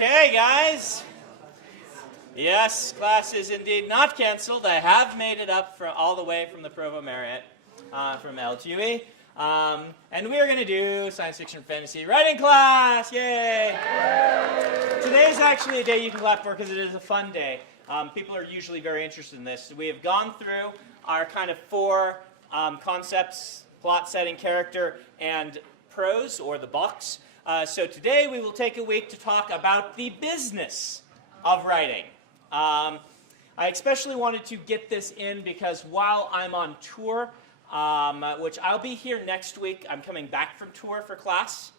Okay, guys. Yes, class is indeed not canceled. I have made it up all the way from the Provo Marriott, from LTUE. And we are going to do science fiction fantasy writing class. Yay! Today is actually a day you can clap for because it is a fun day. People are usually very interested in this. We have gone through our kind of four concepts: plot, setting, character, and prose, or the box. So today we will take a week to talk about the business of writing. I especially wanted to get this in because while I'm on tour, which I'll be here next week, I'm coming back from tour for class.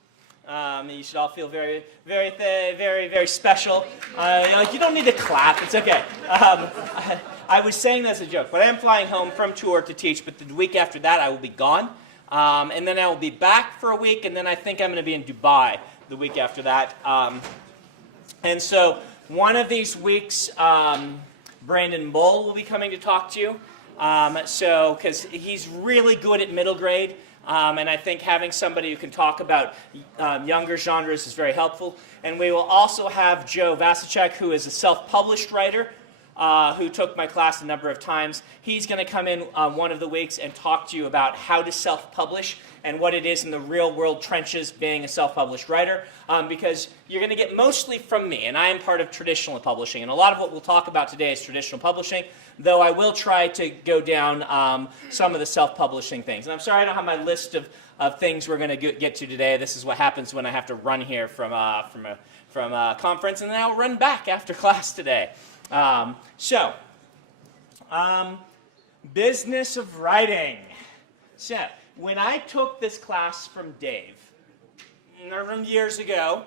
You should all feel very, very, very special. You don't need to clap. It's okay. I was saying that as a joke, but I am flying home from tour to teach. But the week after that, I will be gone, and then I will be back for a week, and then I think I'm going to be in Dubai the week after that. And so one of these weeks, Brandon Bull will be coming to talk to you. Because he's really good at middle grade. And I think having somebody who can talk about younger genres is very helpful. And we will also have Joe Vasicek, who is a self-published writer, who took my class a number of times. He's going to come in one of the weeks and talk to you about how to self-publish and what it is in the real-world trenches being a self-published writer, because you're going to get mostly from me, and I am part of traditional publishing. And a lot of what we'll talk about today is traditional publishing, though I will try to go down some of the self-publishing things. And I'm sorry I don't have my list of things we're going to get to today. This is what happens when I have to run here from a conference, and then I'll run back after class today. Business of writing. So, when I took this class from Dave, from years ago,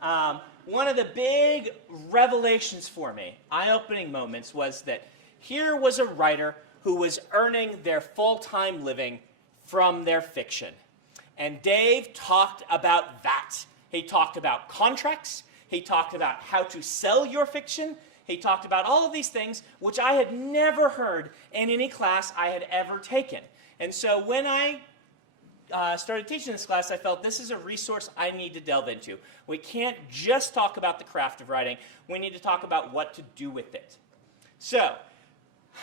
one of the big revelations for me, eye-opening moments, was that here was a writer who was earning their full-time living from their fiction. And Dave talked about that. He talked about contracts. He talked about how to sell your fiction. He talked about all of these things, which I had never heard in any class I had ever taken. And so when I started teaching this class, I felt this is a resource I need to delve into. We can't just talk about the craft of writing. We need to talk about what to do with it. So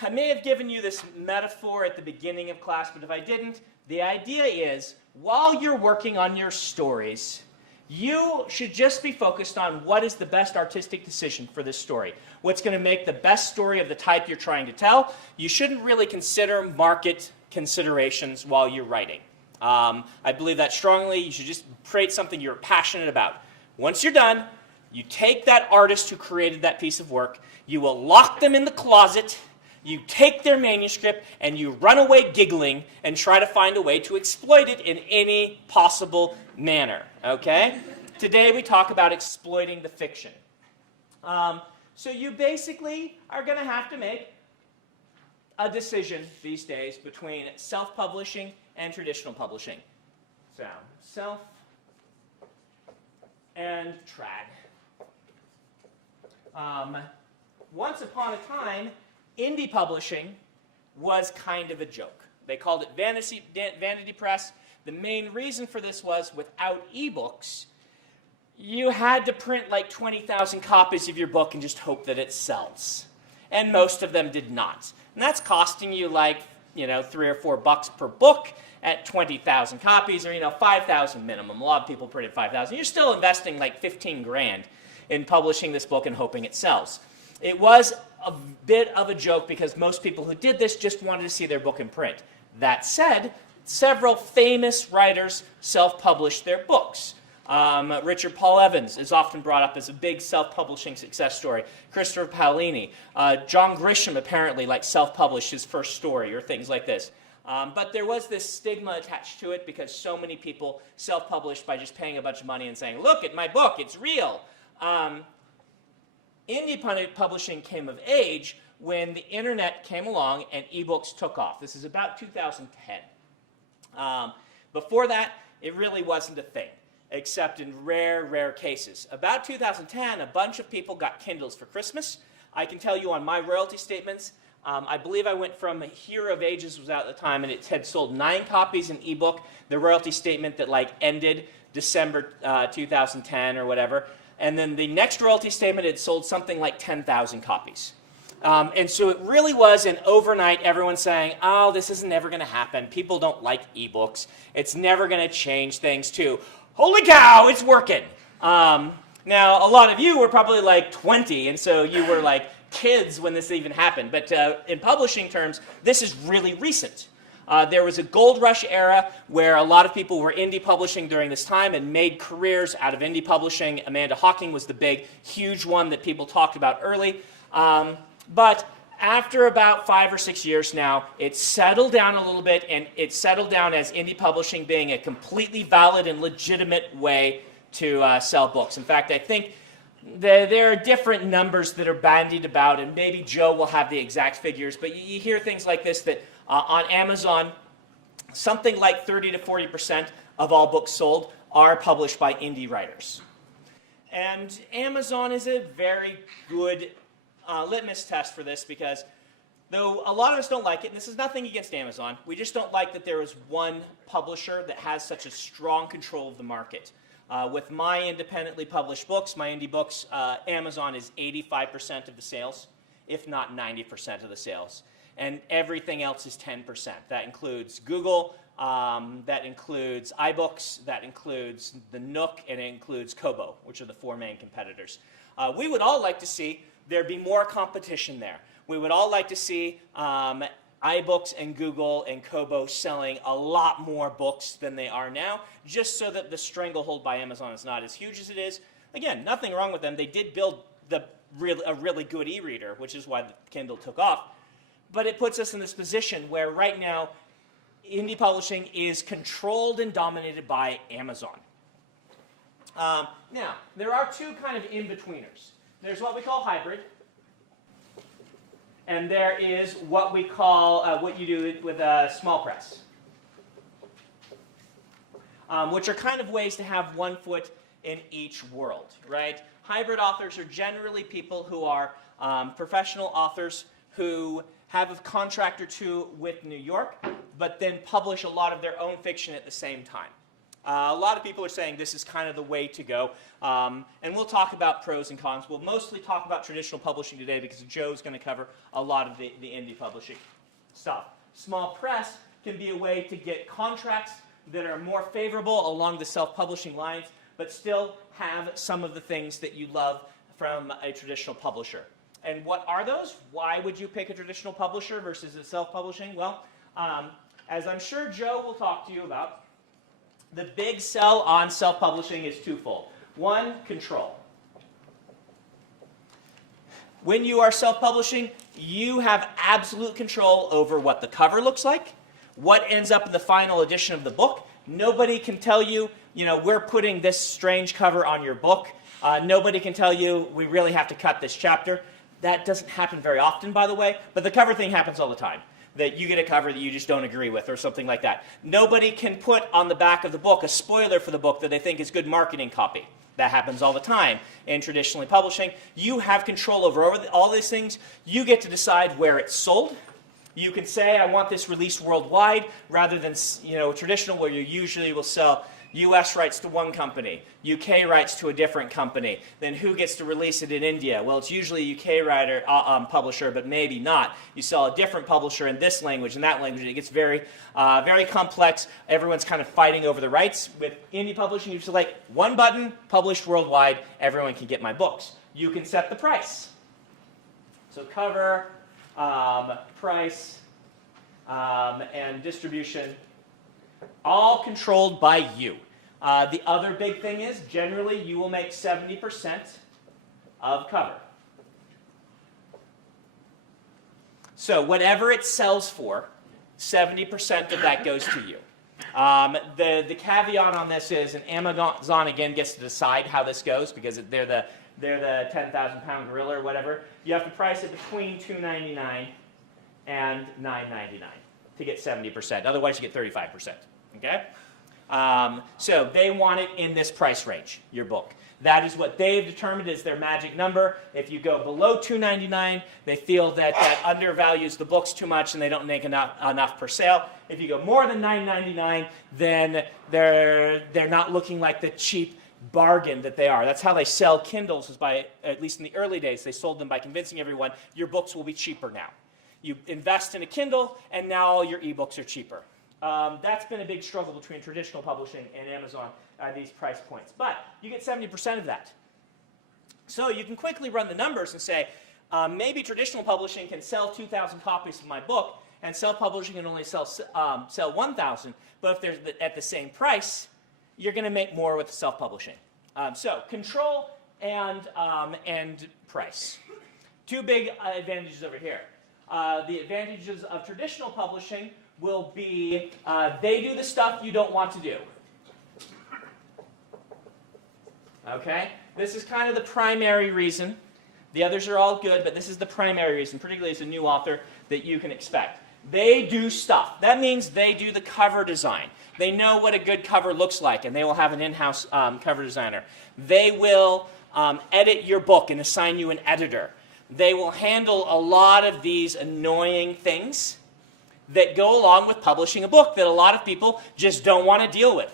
I may have given you this metaphor at the beginning of class, but if I didn't, the idea is while you're working on your stories, you should just be focused on what is the best artistic decision for this story. What's going to make the best story of the type you're trying to tell. You shouldn't really consider market considerations while you're writing. I believe that strongly. You should just create something you're passionate about. Once you're done, you take that artist who created that piece of work, you will lock them in the closet, you take their manuscript, and you run away giggling and try to find a way to exploit it in any possible manner. Okay? Today we talk about exploiting the fiction. So you basically are going to have to make a decision these days between self-publishing and traditional publishing. So, self and trad. Once upon a time, indie publishing was kind of a joke. They called it vanity press. The main reason for this was without ebooks, you had to print like 20,000 copies of your book and just hope that it sells. And most of them did not. And that's costing you like, $3 or $4 per book at 20,000 copies, or 5,000 minimum. A lot of people printed 5,000. You're still investing like 15 grand in publishing this book and hoping it sells. It was a bit of a joke because most people who did this just wanted to see their book in print. That said, several famous writers self-published their books. Richard Paul Evans is often brought up as a big self-publishing success story. Christopher Paolini. John Grisham apparently self-published his first story or things like this. But there was this stigma attached to it because so many people self-published by just paying a bunch of money and saying, look at my book, it's real. Indie publishing came of age when the internet came along and ebooks took off. This is about 2010. Before that, it really wasn't a thing, except in rare cases. About 2010, a bunch of people got Kindles for Christmas. I can tell you on my royalty statements, I believe I went from Hero of Ages was out at the time, and it had sold 9 copies in ebook. The royalty statement that ended December 2010 or whatever and then the next royalty statement had sold something like 10,000 copies. And so it really was an overnight, everyone saying, oh, this isn't ever going to happen. People don't like ebooks. It's never going to change things, too. Holy cow, it's working. Now, a lot of you were probably like 20, and so you were like kids when this even happened. But in publishing terms, this is really recent. There was a gold rush era where a lot of people were indie publishing during this time and made careers out of indie publishing. Amanda Hawking was the big, huge one that people talked about early. But after about 5 or 6 years now, it settled down a little bit, and it settled down as indie publishing being a completely valid and legitimate way to sell books. In fact, I think there are different numbers that are bandied about, and maybe Joe will have the exact figures, but you hear things like this, that on Amazon, something like 30 to 40% of all books sold are published by indie writers. And Amazon is a very good litmus test for this, because though a lot of us don't like it, and this is nothing against Amazon, we just don't like that there is one publisher that has such a strong control of the market. With my independently published books, my indie books, Amazon is 85% of the sales, if not 90% of the sales. And everything else is 10%. That includes Google, that includes iBooks, that includes the Nook, and it includes Kobo, which are the 4 main competitors. We would all like to see there be more competition there. We would all like to see iBooks and Google and Kobo selling a lot more books than they are now, just so that the stranglehold by Amazon is not as huge as it is. Again, nothing wrong with them. They did build a really good e-reader, which is why the Kindle took off. But it puts us in this position where right now indie publishing is controlled and dominated by Amazon. Now, there are two kind of in-betweeners. There's what we call hybrid, and there is what we call, what you do with a small press, which are kind of ways to have one foot in each world, right? Hybrid authors are generally people who are professional authors who have a contract or two with New York, but then publish a lot of their own fiction at the same time. A lot of people are saying this is kind of the way to go, and we'll talk about pros and cons. We'll mostly talk about traditional publishing today because Joe's going to cover a lot of the indie publishing stuff. Small press can be a way to get contracts that are more favorable along the self-publishing lines, but still have some of the things that you love from a traditional publisher. And what are those? Why would you pick a traditional publisher versus a self-publishing? Well, as I'm sure Joe will talk to you about, the big sell on self-publishing is twofold. One, control. When you are self-publishing, you have absolute control over what the cover looks like, what ends up in the final edition of the book. Nobody can tell you, we're putting this strange cover on your book. Nobody can tell you, we really have to cut this chapter. That doesn't happen very often, by the way, but the cover thing happens all the time. That you get a cover that you just don't agree with or something like that. Nobody can put on the back of the book a spoiler for the book that they think is good marketing copy. That happens all the time in traditionally publishing. You have control over all these things. You get to decide where it's sold. You can say, I want this released worldwide, rather than traditional where you usually will sell US rights to one company, UK rights to a different company. Then who gets to release it in India? Well, it's usually a UK publisher, but maybe not. You sell a different publisher in this language and that language, and it gets very, very complex. Everyone's kind of fighting over the rights. With indie publishing, you just like one button, published worldwide, everyone can get my books. You can set the price. So cover, price, and distribution, all controlled by you. The other big thing is, generally, you will make 70% of cover. So whatever it sells for, 70% of that goes to you. The caveat on this is, and Amazon again gets to decide how this goes because they're the 10,000-pound gorilla or whatever. You have to price it between $2.99 and $9.99 to get 70%. Otherwise, you get 35%. Okay? So they want it in this price range, your book. That is what they've determined is their magic number. If you go below $2.99, they feel that undervalues the books too much and they don't make enough per sale. If you go more than $9.99, then they're not looking like the cheap bargain that they are. That's how they sell Kindles, is by, at least in the early days, they sold them by convincing everyone your books will be cheaper now. You invest in a Kindle, and now all your ebooks are cheaper. That's been a big struggle between traditional publishing and Amazon at these price points. But you get 70% of that. So you can quickly run the numbers and say, maybe traditional publishing can sell 2,000 copies of my book, and self-publishing can only sell 1,000. But if they're at the same price, you're going to make more with self-publishing. So control and price. Two big advantages over here. The advantages of traditional publishing will be they do the stuff you don't want to do. Okay? This is kind of the primary reason. The others are all good, but this is the primary reason, particularly as a new author, that you can expect. They do stuff. That means they do the cover design. They know what a good cover looks like, and they will have an in-house cover designer. They will edit your book and assign you an editor. They will handle a lot of these annoying things that go along with publishing a book that a lot of people just don't want to deal with.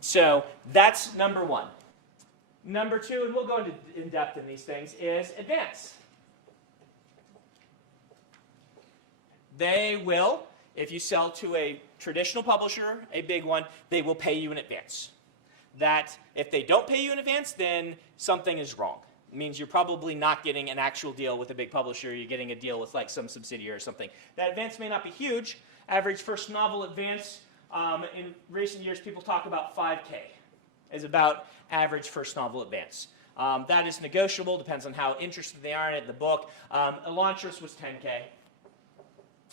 So that's number one. Number two, and we'll go into in depth in these things, is advance. They will, if you sell to a traditional publisher, a big one, they will pay you in advance. That if they don't pay you in advance, then something is wrong. It means you're probably not getting an actual deal with a big publisher. You're getting a deal with like some subsidiary or something. That advance may not be huge. Average first novel advance, in recent years, people talk about $5,000 is about average first novel advance. That is negotiable, depends on how interested they are in it, the book. Elantris was $10,000.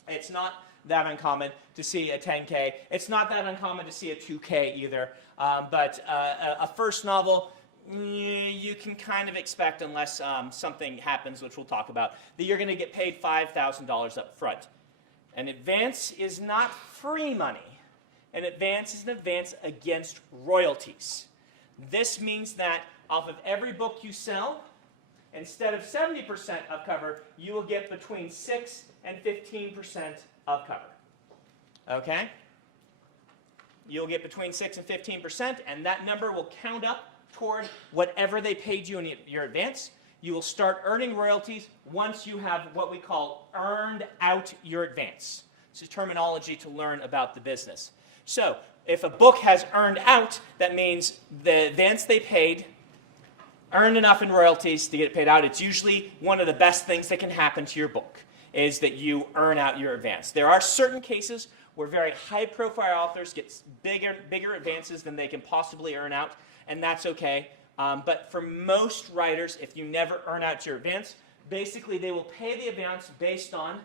It's not that uncommon to see a $10,000. It's not that uncommon to see a $2,000 either. But a first novel, you can kind of expect, unless something happens, which we'll talk about, that you're going to get paid $5,000 up front. An advance is not free money. An advance is an advance against royalties. This means that off of every book you sell, instead of 70% of cover, you will get between 6 and 15% of cover. Okay? You'll get between 6 and 15%, and that number will count up toward whatever they paid you in your advance. You will start earning royalties once you have what we call earned out your advance. It's a terminology to learn about the business. So, if a book has earned out, that means the advance they paid earned enough in royalties to get it paid out. It's usually one of the best things that can happen to your book, is that you earn out your advance. There are certain cases where very high-profile authors get bigger advances than they can possibly earn out, and that's okay. But for most writers, if you never earn out your advance, basically they will pay the advance based on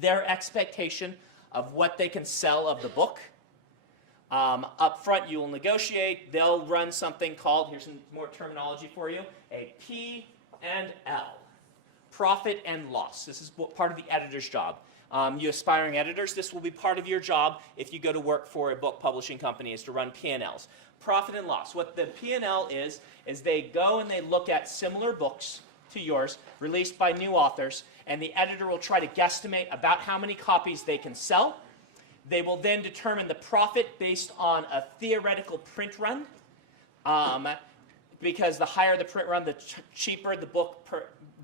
their expectation of what they can sell of the book. Up front, you will negotiate. They'll run something called, here's some more terminology for you, a P&L, profit and loss. This is part of the editor's job. You aspiring editors, this will be part of your job if you go to work for a book publishing company, is to run P&Ls. Profit and loss. What the P&L is they go and they look at similar books to yours, released by new authors, and the editor will try to guesstimate about how many copies they can sell. They will then determine the profit based on a theoretical print run, because the higher the print run, the cheaper the book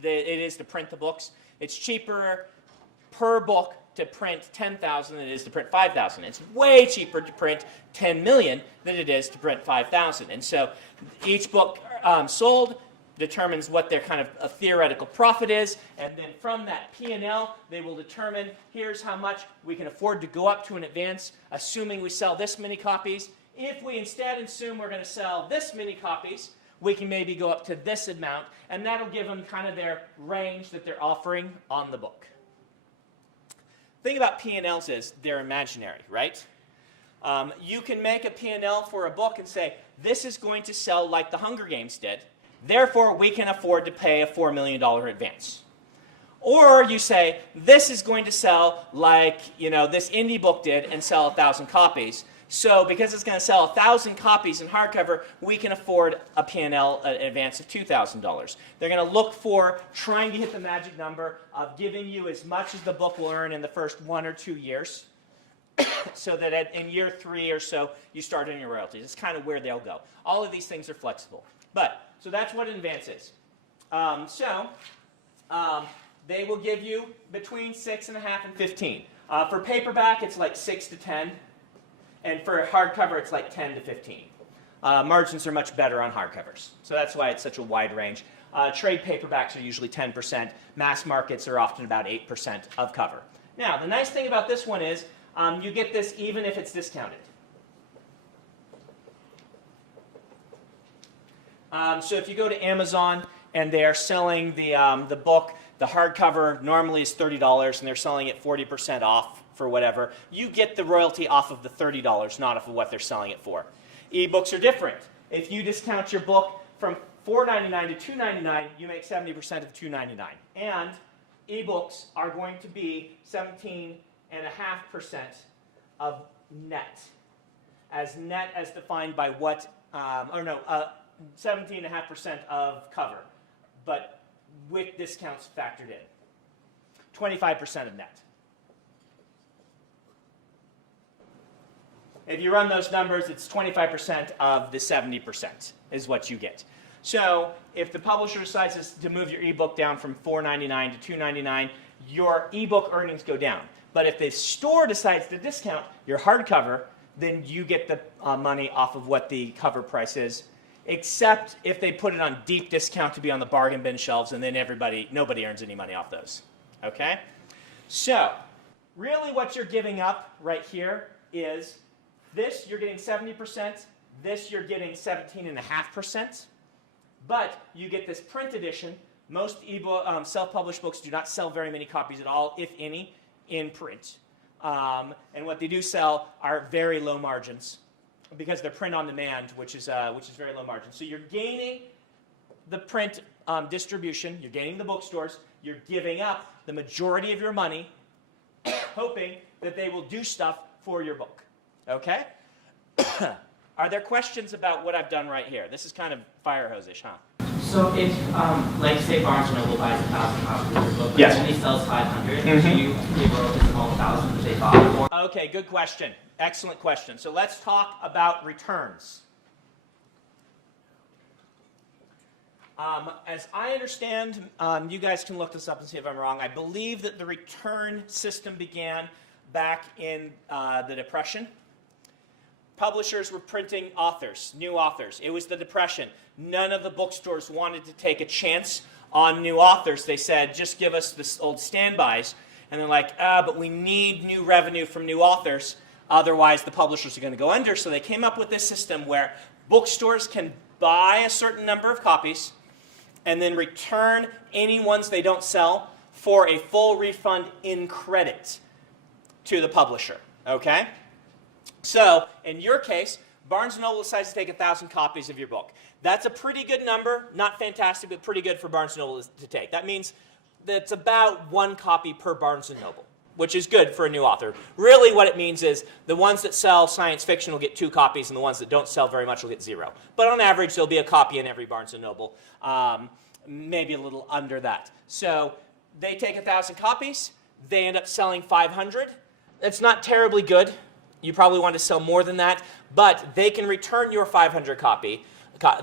it is to print the books. It's cheaper per book to print 10,000 than it is to print 5,000. It's way cheaper to print 10 million than it is to print 5,000. And so each book sold determines what their kind of a theoretical profit is, and then from that P&L, they will determine, here's how much we can afford to go up to in advance, assuming we sell this many copies. If we instead assume we're going to sell this many copies, we can maybe go up to this amount, and that'll give them kind of their range that they're offering on the book. The thing about P&Ls is they're imaginary, right? You can make a P&L for a book and say, this is going to sell like the Hunger Games did, therefore we can afford to pay a $4 million advance. Or you say, this is going to sell like, this indie book did and sell 1,000 copies. So because it's going to sell 1,000 copies in hardcover, we can afford a P&L advance of $2,000. They're going to look for trying to hit the magic number of giving you as much as the book will earn in the first 1 or 2 years. so that in year 3 or so, you start earning your royalties. It's kind of where they'll go. All of these things are flexible. So that's what an advance is. They will give you between 6.5 and 15. For paperback, it's like 6 to 10. And for hardcover, it's like 10 to 15. Margins are much better on hardcovers. So that's why it's such a wide range. Trade paperbacks are usually 10%. Mass markets are often about 8% of cover. Now, the nice thing about this one is you get this even if it's discounted. So if you go to Amazon and they are selling the book, the hardcover normally is $30 and they're selling it 40% off for whatever, you get the royalty off of the $30, not off of what they're selling it for. Ebooks are different. If you discount your book from $4.99 to $2.99, you make 70% of $2.99. And ebooks are going to be 17.5% of net. As net as defined by what, 17.5% of cover, but with discounts factored in. 25% of net. If you run those numbers, it's 25% of the 70% is what you get. So if the publisher decides to move your ebook down from $4.99 to $2.99, your ebook earnings go down. But if the store decides to discount your hardcover, then you get the money off of what the cover price is, except if they put it on deep discount to be on the bargain bin shelves, and then nobody earns any money off those. Okay? So really what you're giving up right here is this you're getting 70%, this you're getting 17.5%, but you get this print edition. Most ebook self-published books do not sell very many copies at all, if any, in print. And what they do sell are very low margins because they're print on demand, which is very low margin. So you're gaining the print distribution, you're gaining the bookstores, you're giving up the majority of your money, hoping that they will do stuff for your book. Okay? Are there questions about what I've done right here? This is kind of fire hose-ish, huh? So if, like, say Barnes & Noble buys 1,000 copies of your book, but yes, only sells 500, do you give royalties on all 1,000 that they bought for? Okay, good question. Excellent question. So let's talk about returns. As I understand, you guys can look this up and see if I'm wrong, I believe that the return system began back in the Depression. Publishers were printing authors, new authors. It was the Depression. None of the bookstores wanted to take a chance on new authors. They said, just give us the old standbys. And they're like, but we need new revenue from new authors. Otherwise, the publishers are going to go under. So they came up with this system where bookstores can buy a certain number of copies and then return any ones they don't sell for a full refund in credit to the publisher. Okay? So, in your case, Barnes & Noble decides to take 1,000 copies of your book. That's a pretty good number, not fantastic, but pretty good for Barnes & Noble to take. That means that's about 1 copy per Barnes & Noble, which is good for a new author. Really what it means is the ones that sell science fiction will get 2 copies, and the ones that don't sell very much will get 0. But on average, there'll be a copy in every Barnes & Noble, maybe a little under that. So they take 1,000 copies. They end up selling 500. That's not terribly good. You probably want to sell more than that, but they can return your 500 copy,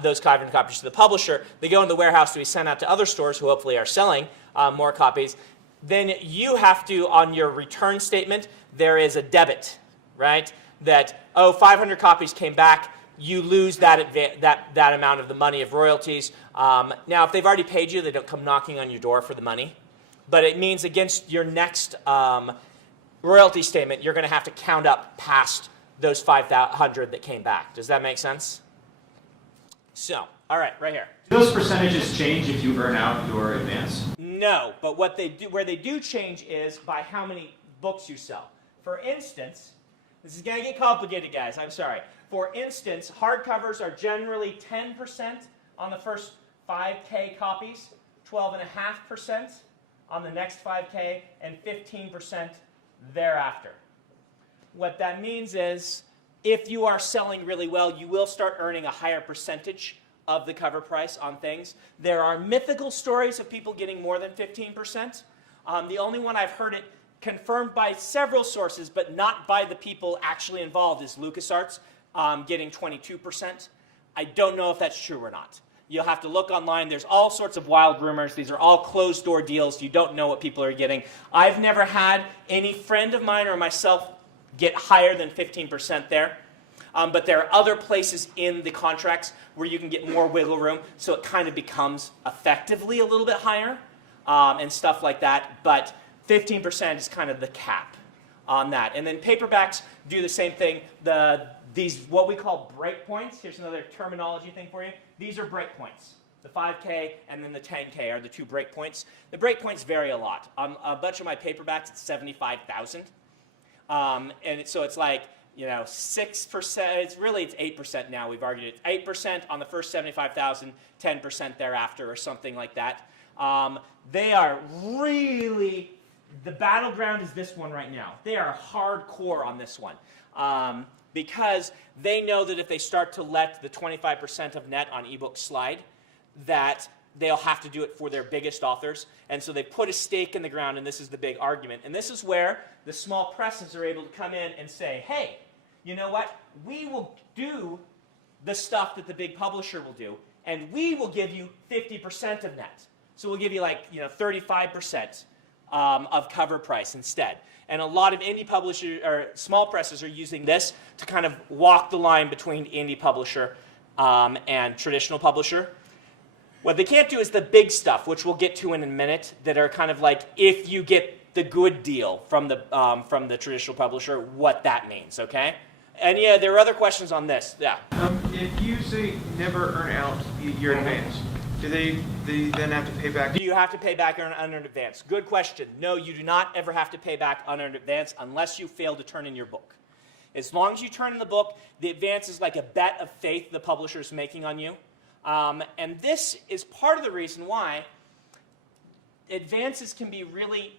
those 500 copies to the publisher. They go in the warehouse to be sent out to other stores who hopefully are selling more copies. Then you have to, on your return statement, there is a debit, right? That, 500 copies came back. You lose that amount of the money of royalties. Now, if they've already paid you, they don't come knocking on your door for the money. But it means against your next royalty statement, you're going to have to count up past those 500 that came back. Does that make sense? So, all right, right here. Do those percentages change if you earn out your advance? No, but what they do, where they do change is by how many books you sell. For instance, this is going to get complicated, guys. I'm sorry. For instance, hardcovers are generally 10% on the first 5K copies, 12.5% on the next 5K, and 15% thereafter. What that means is if you are selling really well, you will start earning a higher percentage of the cover price on things. There are mythical stories of people getting more than 15%. The only one I've heard it confirmed by several sources, but not by the people actually involved, is LucasArts getting 22%. I don't know if that's true or not. You'll have to look online. There's all sorts of wild rumors. These are all closed-door deals. You don't know what people are getting. I've never had any friend of mine or myself get higher than 15% there. But there are other places in the contracts where you can get more wiggle room, so it kind of becomes effectively a little bit higher and stuff like that. But 15% is kind of the cap on that. And then paperbacks do the same thing. These what we call breakpoints. Here's another terminology thing for you. These are breakpoints. The 5K and then the 10K are the two breakpoints. The breakpoints vary a lot. On a bunch of my paperbacks, it's 75,000. And so it's like, 6%, it's 8% now, we've argued it. 8% on the first 75,000, 10% thereafter, or something like that. They are really, the battleground is this one right now. They are hardcore on this one. Because they know that if they start to let the 25% of net on ebook slide, that they'll have to do it for their biggest authors. And so they put a stake in the ground, and this is the big argument. And this is where the small presses are able to come in and say, hey, you know what? We will do the stuff that the big publisher will do, and we will give you 50% of net. So we'll give you 35% of cover price instead. And a lot of indie publishers or small presses are using this to kind of walk the line between indie publisher and traditional publisher. What they can't do is the big stuff, which we'll get to in a minute, that are kind of like if you get the good deal from the traditional publisher, what that means, okay? And yeah, there are other questions on this. Yeah. If you say never earn out your advance, do they then have to pay back? Do you have to pay back unearned advance? Good question. No, you do not ever have to pay back unearned advance unless you fail to turn in your book. As long as you turn in the book, the advance is like a bet of faith the publisher is making on you. And this is part of the reason why advances can be really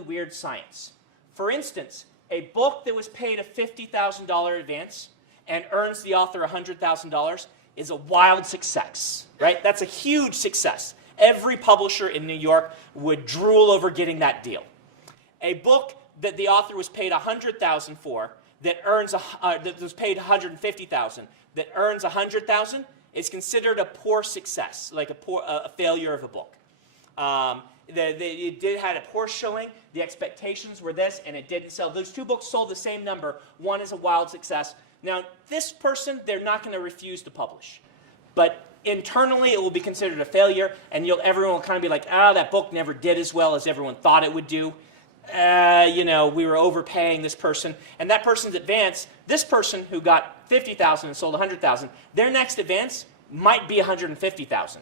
weird science. For instance, a book that was paid a $50,000 advance and earns the author $100,000 is a wild success, right? That's a huge success. Every publisher in New York would drool over getting that deal. A book that the author was paid $100,000 for, that was paid $150,000, that earns $100,000, is considered a poor success, like a failure of a book. It had a poor showing. The expectations were this, and it didn't sell. Those two books sold the same number. One is a wild success. Now, this person, they're not going to refuse to publish. But internally, it will be considered a failure, and everyone will kind of be like, that book never did as well as everyone thought it would do. We were overpaying this person. And that person's advance, this person who got $50,000 and sold $100,000, their next advance might be $150,000.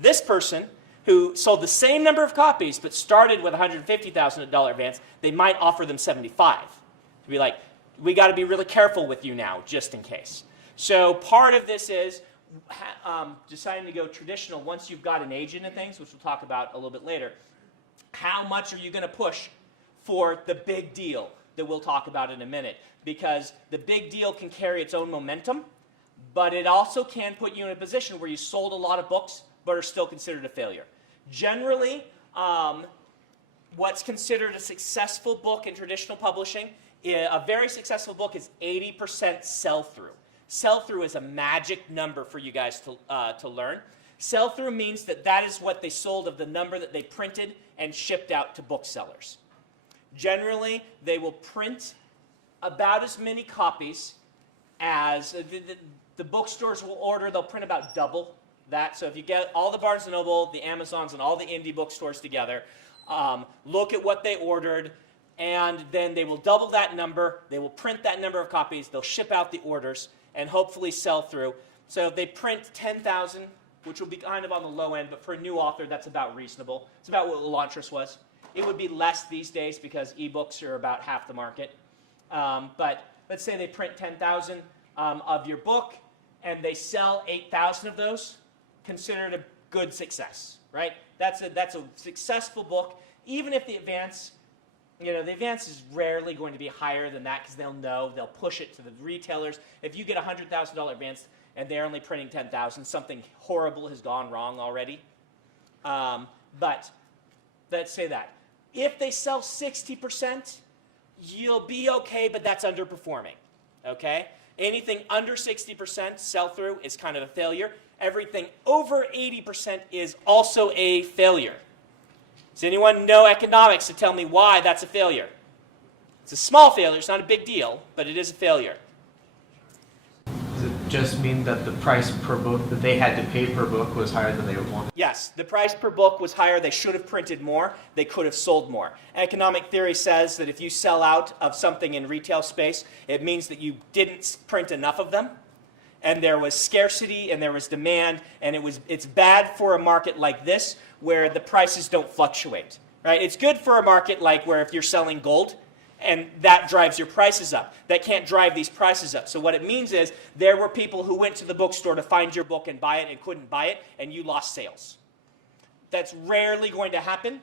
This person who sold the same number of copies but started with $150,000 advance, they might offer them $75,000. To be like, we got to be really careful with you now, just in case. So part of this is deciding to go traditional once you've got an agent and things, which we'll talk about a little bit later. How much are you going to push for the big deal that we'll talk about in a minute? Because the big deal can carry its own momentum, but it also can put you in a position where you sold a lot of books but are still considered a failure. Generally, what's considered a successful book in traditional publishing, a very successful book is 80% sell-through. Sell-through is a magic number for you guys to learn. Sell-through means that is what they sold of the number that they printed and shipped out to booksellers. Generally, they will print about as many copies as the bookstores will order. They'll print about double that. So if you get all the Barnes & Noble, the Amazons, and all the indie bookstores together, look at what they ordered, and then they will double that number. They will print that number of copies. They'll ship out the orders and hopefully sell through. So if they print 10,000, which will be kind of on the low end, but for a new author, that's about reasonable. It's about what Elantris was. It would be less these days because ebooks are about half the market. But let's say they print 10,000 of your book, and they sell 8,000 of those. Consider it a good success, right? That's a successful book, even if the advance, the advance is rarely going to be higher than that because they'll push it to the retailers. If you get a $100,000 advance and they're only printing 10,000, something horrible has gone wrong already. But let's say that. If they sell 60%, you'll be okay, but that's underperforming, okay? Anything under 60% sell-through is kind of a failure. Everything over 80% is also a failure. Does anyone know economics to tell me why that's a failure? It's a small failure, it's not a big deal, but it is a failure. Does it just mean that the price per book that they had to pay per book was higher than they wanted? Yes, the price per book was higher. They should have printed more. They could have sold more. Economic theory says that if you sell out of something in retail space, it means that you didn't print enough of them, and there was scarcity and there was demand, and it's bad for a market like this where the prices don't fluctuate. Right? It's good for a market like where if you're selling gold, and that drives your prices up. That can't drive these prices up. So what it means is there were people who went to the bookstore to find your book and buy it and couldn't buy it, and you lost sales. That's rarely going to happen,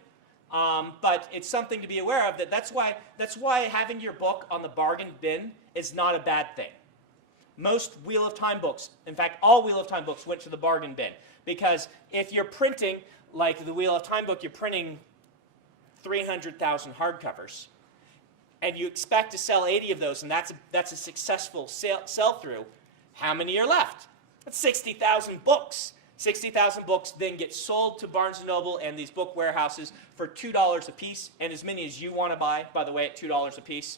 but it's something to be aware of. That's why having your book on the bargain bin is not a bad thing. Most Wheel of Time books, in fact, all Wheel of Time books went to the bargain bin, because if you're printing, like the Wheel of Time book, you're printing 300,000 hardcovers, and you expect to sell 80 of those, and that's a successful sell-through, how many are left? That's 60,000 books. 60,000 books then get sold to Barnes & Noble and these book warehouses for $2 a piece, and as many as you want to buy, by the way, at $2 a piece.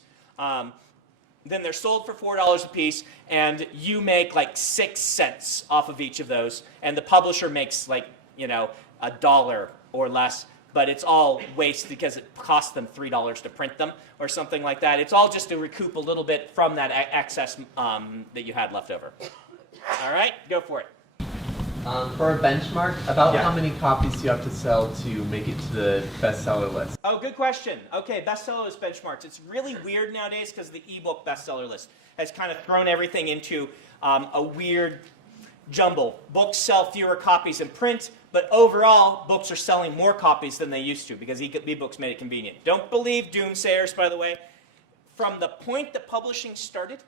Then they're sold for $4 a piece, and you make like 6 cents off of each of those, and the publisher makes like, $1 or less, but it's all waste because it costs them $3 to print them or something like that. It's all just to recoup a little bit from that excess that you had left over. All right, go for it. For a benchmark, about Yeah. how many copies do you have to sell to make it to the bestseller list? Oh, good question. Okay, bestseller list benchmarks. It's really weird nowadays because the ebook bestseller list has kind of thrown everything into a weird jumble. Books sell fewer copies in print, but overall, books are selling more copies than they used to because ebooks made it convenient. Don't believe doomsayers, by the way. From the point that publishing started,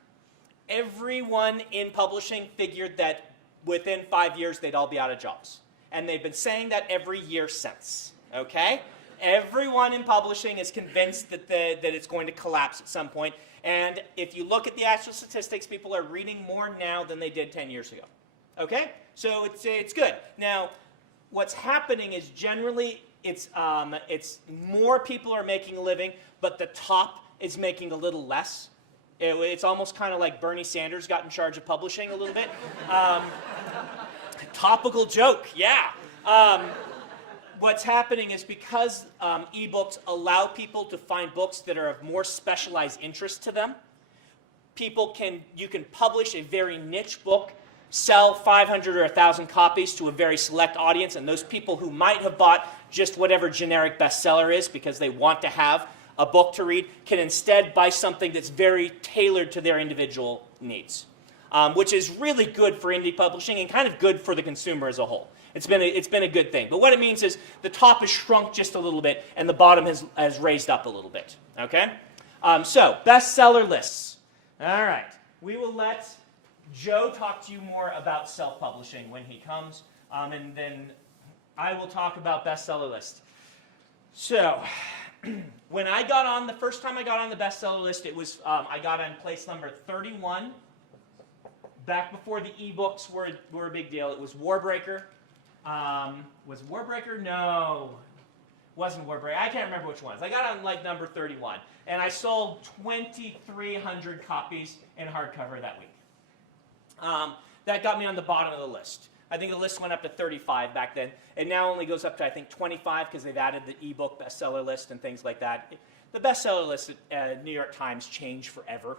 everyone in publishing figured that within 5 years, they'd all be out of jobs. And they've been saying that every year since, okay? Everyone in publishing is convinced that it's going to collapse at some point. And if you look at the actual statistics, people are reading more now than they did 10 years ago, okay? So it's good. Now, what's happening is generally it's more people are making a living, but the top is making a little less. It's almost kind of like Bernie Sanders got in charge of publishing a little bit. Topical joke, yeah. What's happening is because ebooks allow people to find books that are of more specialized interest to them, you can publish a very niche book, sell 500 or 1,000 copies to a very select audience, and those people who might have bought just whatever generic bestseller is because they want to have a book to read can instead buy something that's very tailored to their individual needs, which is really good for indie publishing and kind of good for the consumer as a whole. It's been a good thing. But what it means is the top has shrunk just a little bit and the bottom has raised up a little bit. Okay? So, bestseller lists. All right. We will let Joe talk to you more about self-publishing when he comes, and then I will talk about bestseller list. So, when I got on, the first time I got on the bestseller list, it was, I got on place number 31. Back before the ebooks were a big deal. It was Warbreaker. Was Warbreaker? No. Wasn't Warbreaker. I can't remember which ones. I got on like number 31. And I sold 2,300 copies in hardcover that week. That got me on the bottom of the list. I think the list went up to 35 back then. It now only goes up to, I think, 25 because they've added the ebook bestseller list and things like that. The bestseller list at New York Times change forever.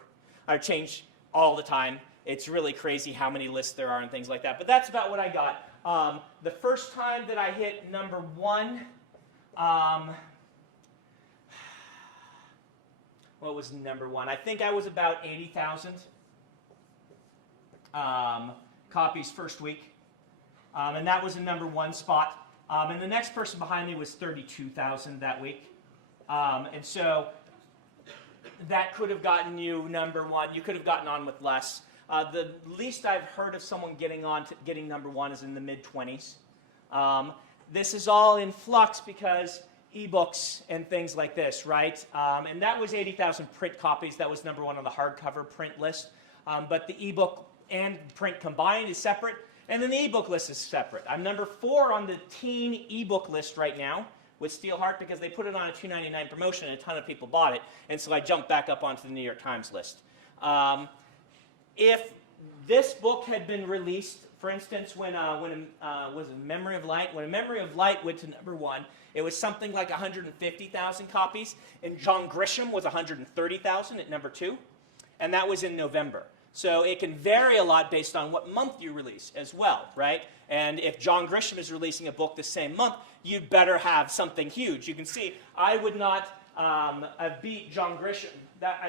Or change all the time. It's really crazy how many lists there are and things like that. But that's about what I got. The first time that I hit number 1, what was number 1? I think I was about 80,000 copies first week. And that was a number 1 spot. And the next person behind me was 32,000 that week. And so that could have gotten you number 1. You could have gotten on with less. The least I've heard of someone getting number 1 is in the mid-20s. This is all in flux because ebooks and things like this, right? And that was 80,000 print copies. That was number one on the hardcover print list. But the ebook and print combined is separate. And then the ebook list is separate. I'm number 4 on the teen ebook list right now with Steelheart because they put it on a $2.99 promotion and a ton of people bought it. And so I jumped back up onto the New York Times list. If this book had been released, for instance, when was it Memory of Light? When A Memory of Light went to number 1, it was something like 150,000 copies. And John Grisham was 130,000 at number 2. And that was in November. So it can vary a lot based on what month you release as well, right? And if John Grisham is releasing a book the same month, you'd better have something huge. You can see I would not have beat John Grisham.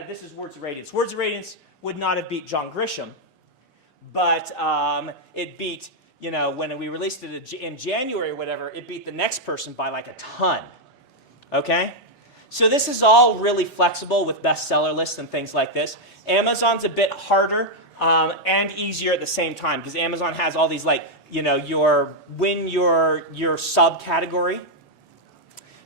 This is Words of Radiance. Words of Radiance would not have beat John Grisham, but it beat, you know, when we released it in January or whatever, it beat the next person by like a ton, okay? So this is all really flexible with bestseller lists and things like this. Amazon's a bit harder and easier at the same time because Amazon has all these, like, you know, your subcategory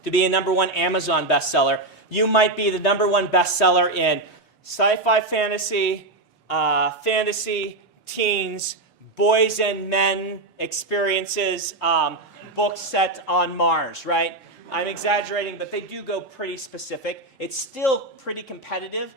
to be a number 1 Amazon bestseller. You might be the number 1 bestseller in sci-fi fantasy, fantasy, teens, boys and men experiences, book set on Mars, right? I'm exaggerating, but they do go pretty specific. It's still pretty competitive,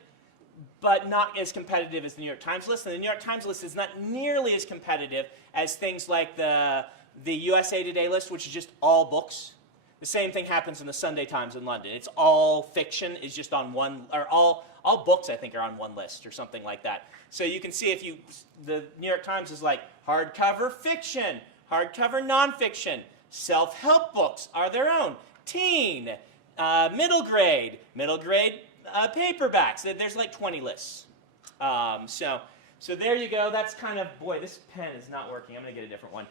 but not as competitive as the New York Times list. And the New York Times list is not nearly as competitive as things like the USA Today list, which is just all books. The same thing happens in the Sunday Times in London. It's all fiction is just on one, or all books I think are on one list or something like that. So you can see if you, the New York Times is like hardcover fiction, hardcover nonfiction, self-help books are their own, teen, middle grade paperbacks. There's like 20 lists. So there you go. That's kind of, boy, this pen is not working. I'm going to get a different one.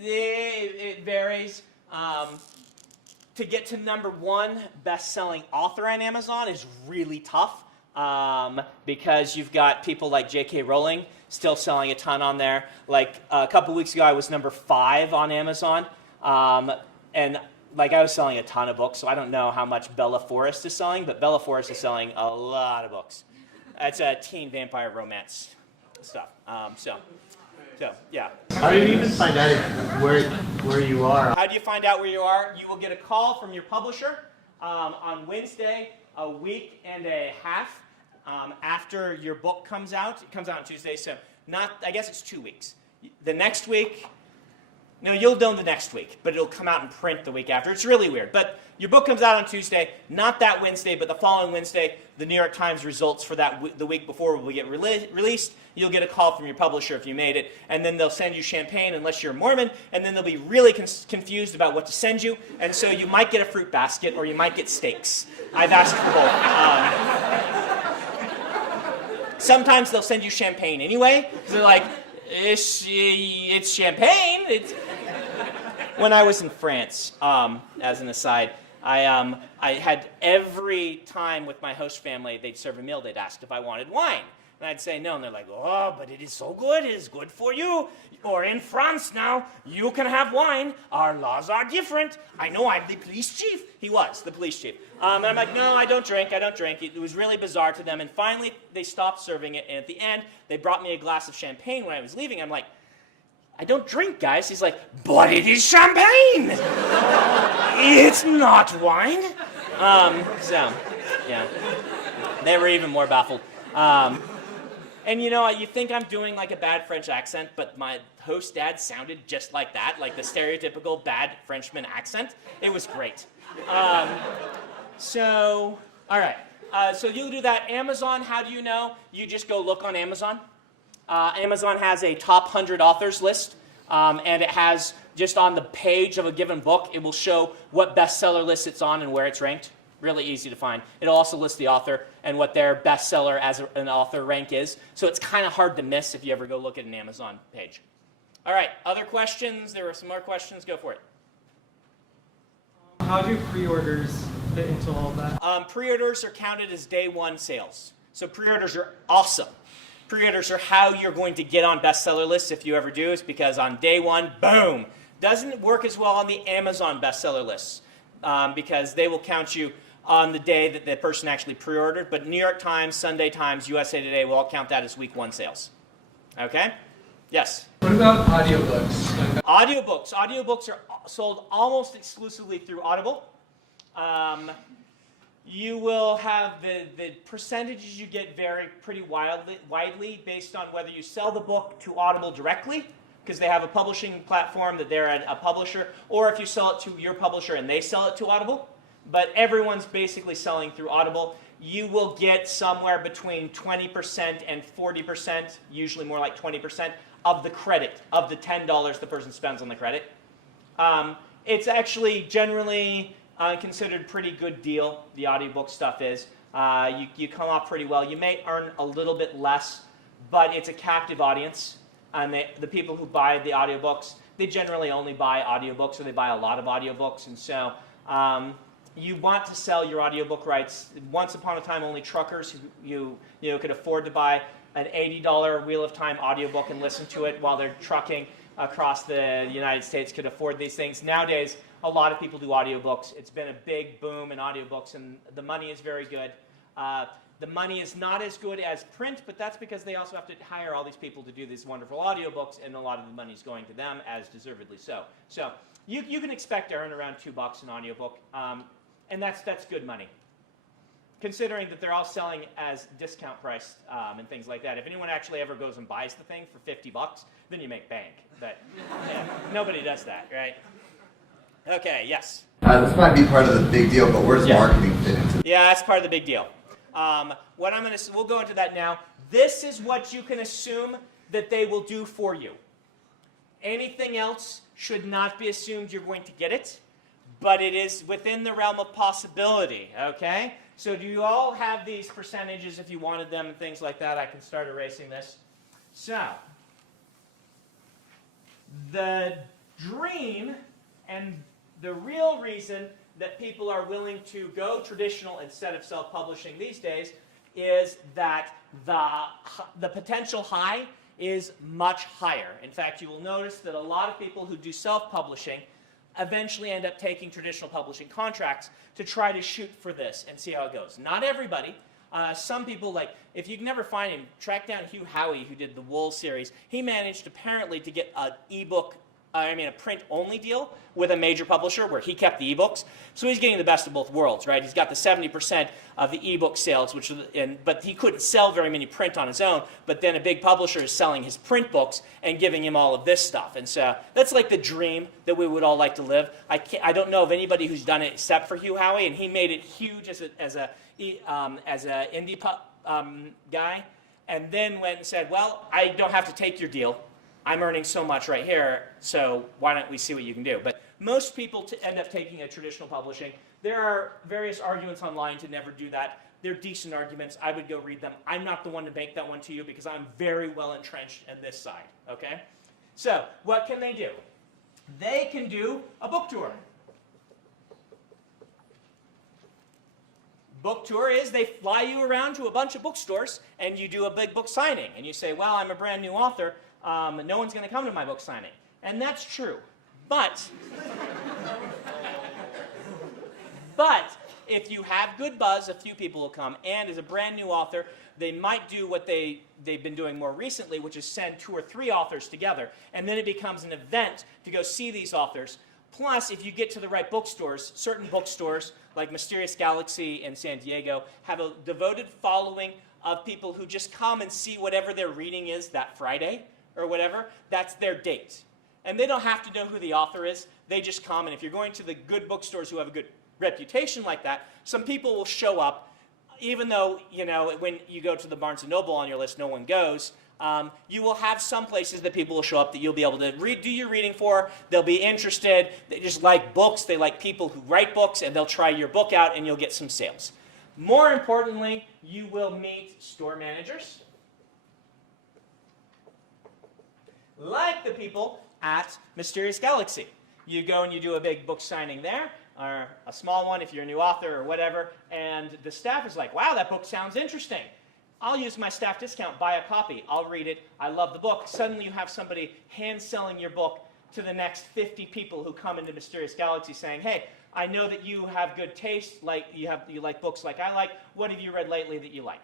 It varies. To get to number 1 best-selling author on Amazon is really tough because you've got people like J.K. Rowling still selling a ton on there. Like a couple weeks ago, I was number 5 on Amazon. And like I was selling a ton of books, so I don't know how much Bella Forrest is selling, but Bella Forrest is selling a lot of books. It's a teen vampire romance stuff. So yeah. How do you even find out where you are? How do you find out where you are? You will get a call from your publisher on Wednesday, a week and a half after your book comes out. It comes out on Tuesday, so I guess it's 2 weeks. The next week. No, you'll know the next week, but it'll come out in print the week after. It's really weird. But your book comes out on Tuesday, not that Wednesday, but the following Wednesday, the New York Times results for that the week before will get released. You'll get a call from your publisher if you made it, and then they'll send you champagne unless you're a Mormon, and then they'll be really confused about what to send you, and so you might get a fruit basket or you might get steaks. I've asked for both. Sometimes they'll send you champagne anyway, because they're like, it's champagne. When I was in France, as an aside, I had every time with my host family, they'd serve a meal, they'd ask if I wanted wine. And I'd say no, and they're like, oh, but it is so good, it is good for you. Or in France now, you can have wine, our laws are different. I know, I'm the police chief. He was the police chief. And I'm like, no, I don't drink. It was really bizarre to them. And finally, they stopped serving it. And at the end, they brought me a glass of champagne when I was leaving. I'm like, I don't drink, guys. He's like, but it is champagne. It's not wine. So, yeah. They were even more baffled. And you know, you think I'm doing like a bad French accent, but my host dad sounded just like that, like the stereotypical bad Frenchman accent. It was great. So, all right. So you'll do that. Amazon, how do you know? You just go look on Amazon. Amazon has a top 100 authors list, and it has, just on the page of a given book, it will show what bestseller list it's on and where it's ranked. Really easy to find. It'll also list the author and what their bestseller as an author rank is. So it's kind of hard to miss if you ever go look at an Amazon page. All right, other questions? There were some more questions. Go for it. How do pre-orders fit into all of that? Pre-orders are counted as day 1 sales. So pre-orders are awesome. Pre-orders are how you're going to get on bestseller lists if you ever do, is because on day 1, boom, Doesn't work as well on the Amazon bestseller lists because they will count you on the day that the person actually pre-ordered. But New York Times, Sunday Times, USA Today will all count that as week 1 sales. Okay? Yes? What about audiobooks? Audiobooks are sold almost exclusively through Audible. You will have the percentages you get vary pretty widely based on whether you sell the book to Audible directly, because they have a publishing platform that they're a publisher, or if you sell it to your publisher and they sell it to Audible. But everyone's basically selling through Audible. You will get somewhere between 20% and 40%, usually more like 20%, of the credit, of the $10 the person spends on the credit. It's actually generally considered pretty good deal, the audiobook stuff is. You come off pretty well. You may earn a little bit less, but it's a captive audience. And the people who buy the audiobooks, they generally only buy audiobooks, or they buy a lot of audiobooks. And so you want to sell your audiobook rights. Once upon a time, only truckers who could afford to buy an $80 Wheel of Time audiobook and listen to it while they're trucking across the United States could afford these things. Nowadays, a lot of people do audiobooks. It's been a big boom in audiobooks, and the money is very good. The money is not as good as print, but that's because they also have to hire all these people to do these wonderful audiobooks, and a lot of the money is going to them, as deservedly so. So you can expect to earn around $2 an audiobook, and that's good money, considering that they're all selling as discount priced and things like that. If anyone actually ever goes and buys the thing for $50, then you make bank. But yeah, nobody does that, right? Okay, yes? This might be part of the big deal, but where's marketing fit into it? Yeah, that's part of the big deal. We'll go into that now. This is what you can assume that they will do for you. Anything else should not be assumed you're going to get it, but it is within the realm of possibility, okay? So do you all have these percentages if you wanted them and things like that? I can start erasing this. So, the dream and the real reason that people are willing to go traditional instead of self-publishing these days is that the potential high is much higher. In fact, you will notice that a lot of people who do self-publishing eventually end up taking traditional publishing contracts to try to shoot for this and see how it goes. Not everybody. Some people, like, if you can never find him, track down Hugh Howey, who did the Wool series. He managed apparently to get a print-only deal with a major publisher where he kept the ebooks. So he's getting the best of both worlds, right? He's got the 70% of the ebook sales, but he couldn't sell very many print on his own. But then a big publisher is selling his print books and giving him all of this stuff. And so that's like the dream that we would all like to live. I don't know of anybody who's done it except for Hugh Howey, and he made it huge as a indie guy, and then went and said, well, I don't have to take your deal. I'm earning so much right here, so why don't we see what you can do? But most people end up taking a traditional publishing. There are various arguments online to never do that. They're decent arguments. I would go read them. I'm not the one to make that one to you because I'm very well entrenched in this side, okay? So what can they do? They can do a book tour. Book tour is they fly you around to a bunch of bookstores and you do a big book signing. And you say, well, I'm a brand new author. No one's going to come to my book signing. And that's true. But if you have good buzz, a few people will come. And as a brand new author, they might do what they've been doing more recently, which is send 2 or 3 authors together. And then it becomes an event to go see these authors. Plus, if you get to the right bookstores, certain bookstores, like Mysterious Galaxy in San Diego, have a devoted following of people who just come and see whatever their reading is that Friday or whatever. That's their date. And they don't have to know who the author is. They just come, and if you're going to the good bookstores who have a good reputation like that, some people will show up, even though, when you go to the Barnes & Noble on your list, no one goes. You will have some places that people will show up that you'll be able to do your reading for. They'll be interested. They just like books. They like people who write books, and they'll try your book out, and you'll get some sales. More importantly, you will meet store managers, like the people at Mysterious Galaxy. You go and you do a big book signing there, or a small one if you're a new author or whatever, and the staff is like, wow, that book sounds interesting. I'll use my staff discount, buy a copy. I'll read it. I love the book. Suddenly you have somebody hand-selling your book to the next 50 people who come into Mysterious Galaxy saying, hey, I know that you have good taste, like you like books like I like. What have you read lately that you like?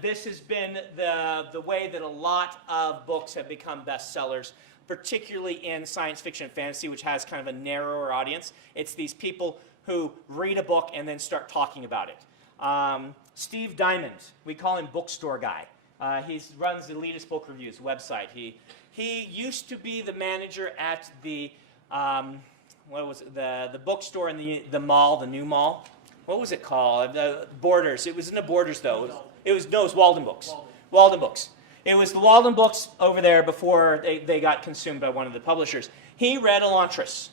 This has been the way that a lot of books have become bestsellers, particularly in science fiction and fantasy, which has kind of a narrower audience. It's these people who read a book and then start talking about it. Steve Diamond, we call him Bookstore Guy. He runs the Elitist Book Reviews website. He used to be the manager at the what was it? The bookstore in the mall, the new mall. What was it called? The Borders. It was in the Borders though. It was Walden Books. Walden Books. It was the Walden Books over there before they got consumed by one of the publishers. He read Elantris.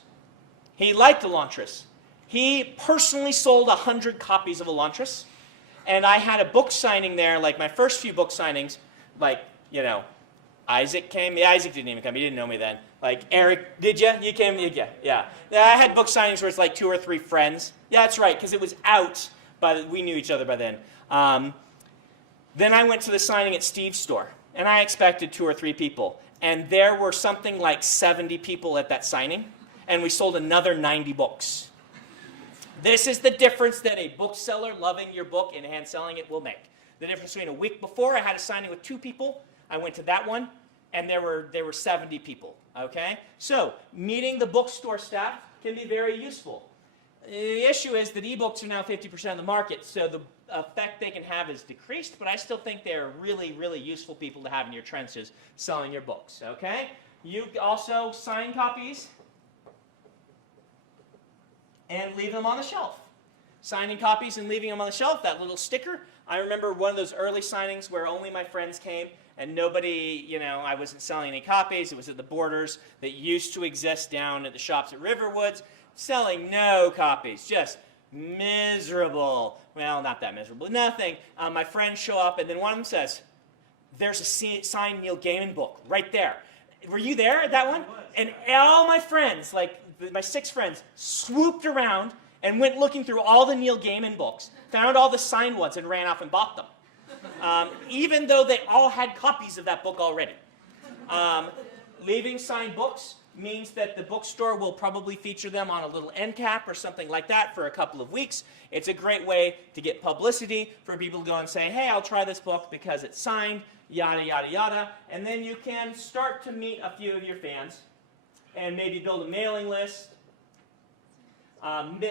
He liked Elantris. He personally sold 100 copies of Elantris. And I had a book signing there, like my first few book signings, like, you know, Isaac came. Yeah, Isaac didn't even come. He didn't know me then. Like, Eric, did you? You came? Yeah. I had book signings where it's like 2 or 3 friends. Yeah, that's right, because it was out, but we knew each other by then. Then I went to the signing at Steve's store, and I expected 2 or 3 people. And there were something like 70 people at that signing, and we sold another 90 books. This is the difference that a bookseller loving your book and hand selling it will make. The difference between a week before, I had a signing with 2 people. I went to that one, and there were 70 people. Okay? So, meeting the bookstore staff can be very useful. The issue is that ebooks are now 50% of the market, so the effect they can have is decreased, but I still think they're really, really useful people to have in your trenches selling your books. Okay? You also sign copies and leave them on the shelf. Signing copies and leaving them on the shelf, that little sticker. I remember one of those early signings where only my friends came and nobody, you know, I wasn't selling any copies. It was at the Borders that used to exist down at the shops at Riverwoods, selling no copies, just miserable. Well, not that miserable, nothing. My friends show up and then one of them says, there's a signed Neil Gaiman book right there. Were you there at that one? And all my friends, like my 6 friends, swooped around and went looking through all the Neil Gaiman books, found all the signed ones, and ran off and bought them. Even though they all had copies of that book already. Leaving signed books means that the bookstore will probably feature them on a little end cap or something like that for a couple of weeks. It's a great way to get publicity for people to go and say, hey, I'll try this book because it's signed, yada, yada, yada. And then you can start to meet a few of your fans and maybe build a mailing list.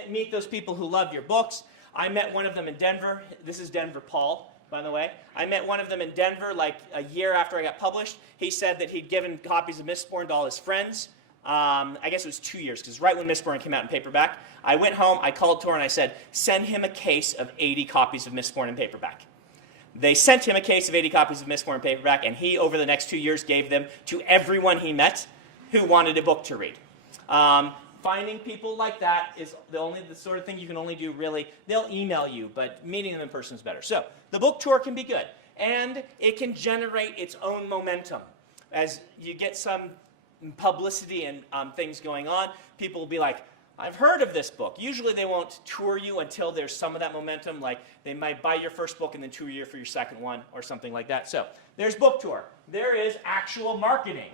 Meet those people who love your books. I met one of them in Denver. This is Denver Paul, by the way. I met one of them in Denver like a year after I got published. He said that he'd given copies of Mistborn to all his friends. I guess it was 2 years, because right when Mistborn came out in paperback, I went home, I called Tor, and I said, send him a case of 80 copies of Mistborn in paperback. They sent him a case of 80 copies of Mistborn in paperback, and he, over the next 2 years, gave them to everyone he met who wanted a book to read. Finding people like that is the sort of thing you can only do really. They'll email you, but meeting them in person is better. So the book tour can be good, and it can generate its own momentum. As you get some publicity and things going on, people will be like, I've heard of this book. Usually they won't tour you until there's some of that momentum, like they might buy your first book and then tour you for your second one or something like that. So there's book tour. There is actual marketing.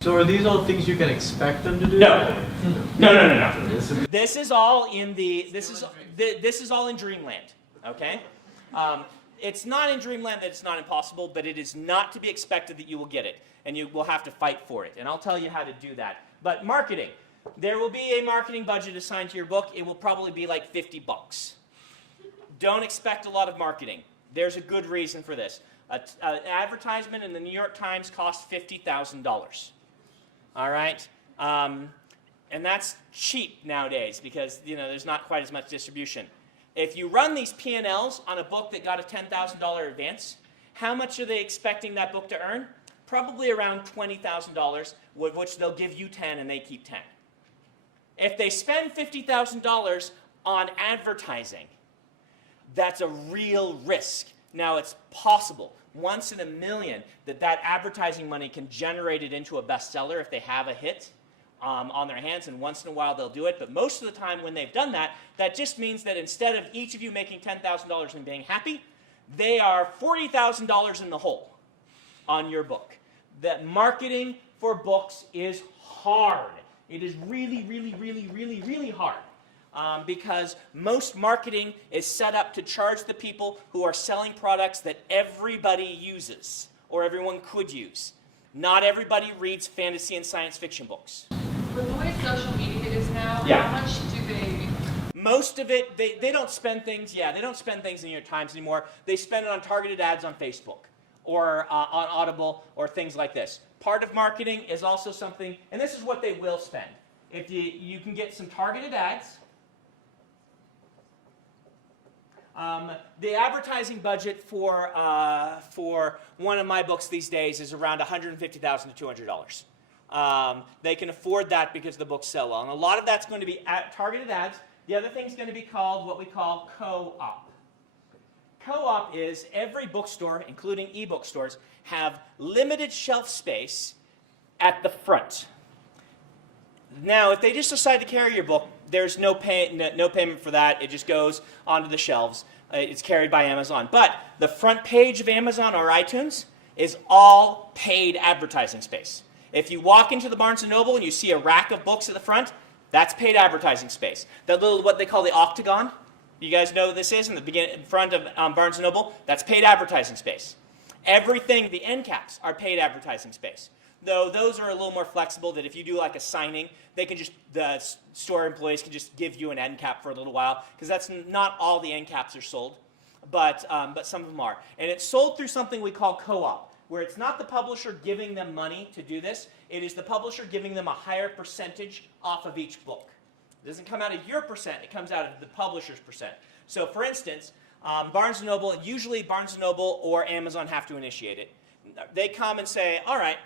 So are these all things you can expect them to do? No. This is all in this is all in Dreamland. Okay, it's not in Dreamland that it's not impossible, but it is not to be expected that you will get it, and you will have to fight for it. And I'll tell you how to do that. But marketing, there will be a marketing budget assigned to your book. It will probably be like $50. Don't expect a lot of marketing. There's a good reason for this. An advertisement in the New York Times costs $50,000. All right, and that's cheap nowadays because there's not quite as much distribution. If you run these P&Ls on a book that got a $10,000 advance, how much are they expecting that book to earn? Probably around $20,000, which they'll give you 10 and they keep 10. If they spend $50,000 on advertising, that's a real risk. Now it's possible. Once in a million that advertising money can generate it into a bestseller if they have a hit on their hands, and once in a while they'll do it. But most of the time when they've done that, that just means that instead of each of you making $10,000 and being happy, they are $40,000 in the hole on your book. that marketing for books is hard. It is really, really, really, really, really hard. Because most marketing is set up to charge the people who are selling products that everybody uses or everyone could use. Not everybody reads fantasy and science fiction books. With the way social media is now, Yeah. how much do they... Most of it, they don't spend things, they don't spend things in New York Times anymore. They spend it on targeted ads on Facebook or on Audible or things like this. Part of marketing is also something, and this is what they will spend. If you can get some targeted ads. The advertising budget for one of my books these days is around $150,000 to $200. They can afford that because the books sell well. And a lot of that's going to be targeted ads. The other thing is going to be called what we call co-op. Co-op is every bookstore, including ebook stores, have limited shelf space at the front. Now, if they just decide to carry your book, there's no payment for that. It just goes onto the shelves. It's carried by Amazon. But the front page of Amazon or iTunes is all paid advertising space. If you walk into the Barnes & Noble and you see a rack of books at the front, that's paid advertising space. That little, what they call the octagon, you guys know what this is in front of Barnes & Noble? That's paid advertising space. Everything, the end caps, are paid advertising space. Though those are a little more flexible, that if you do like a signing, they can just, the store employees can just give you an end cap for a little while, because that's not all the end caps are sold, but some of them are. And it's sold through something we call co-op, where it's not the publisher giving them money to do this, it is the publisher giving them a higher percentage off of each book. It doesn't come out of your percent, it comes out of the publisher's percent. So for instance, Barnes & Noble, usually Barnes & Noble or Amazon have to initiate it. They come and say, all right,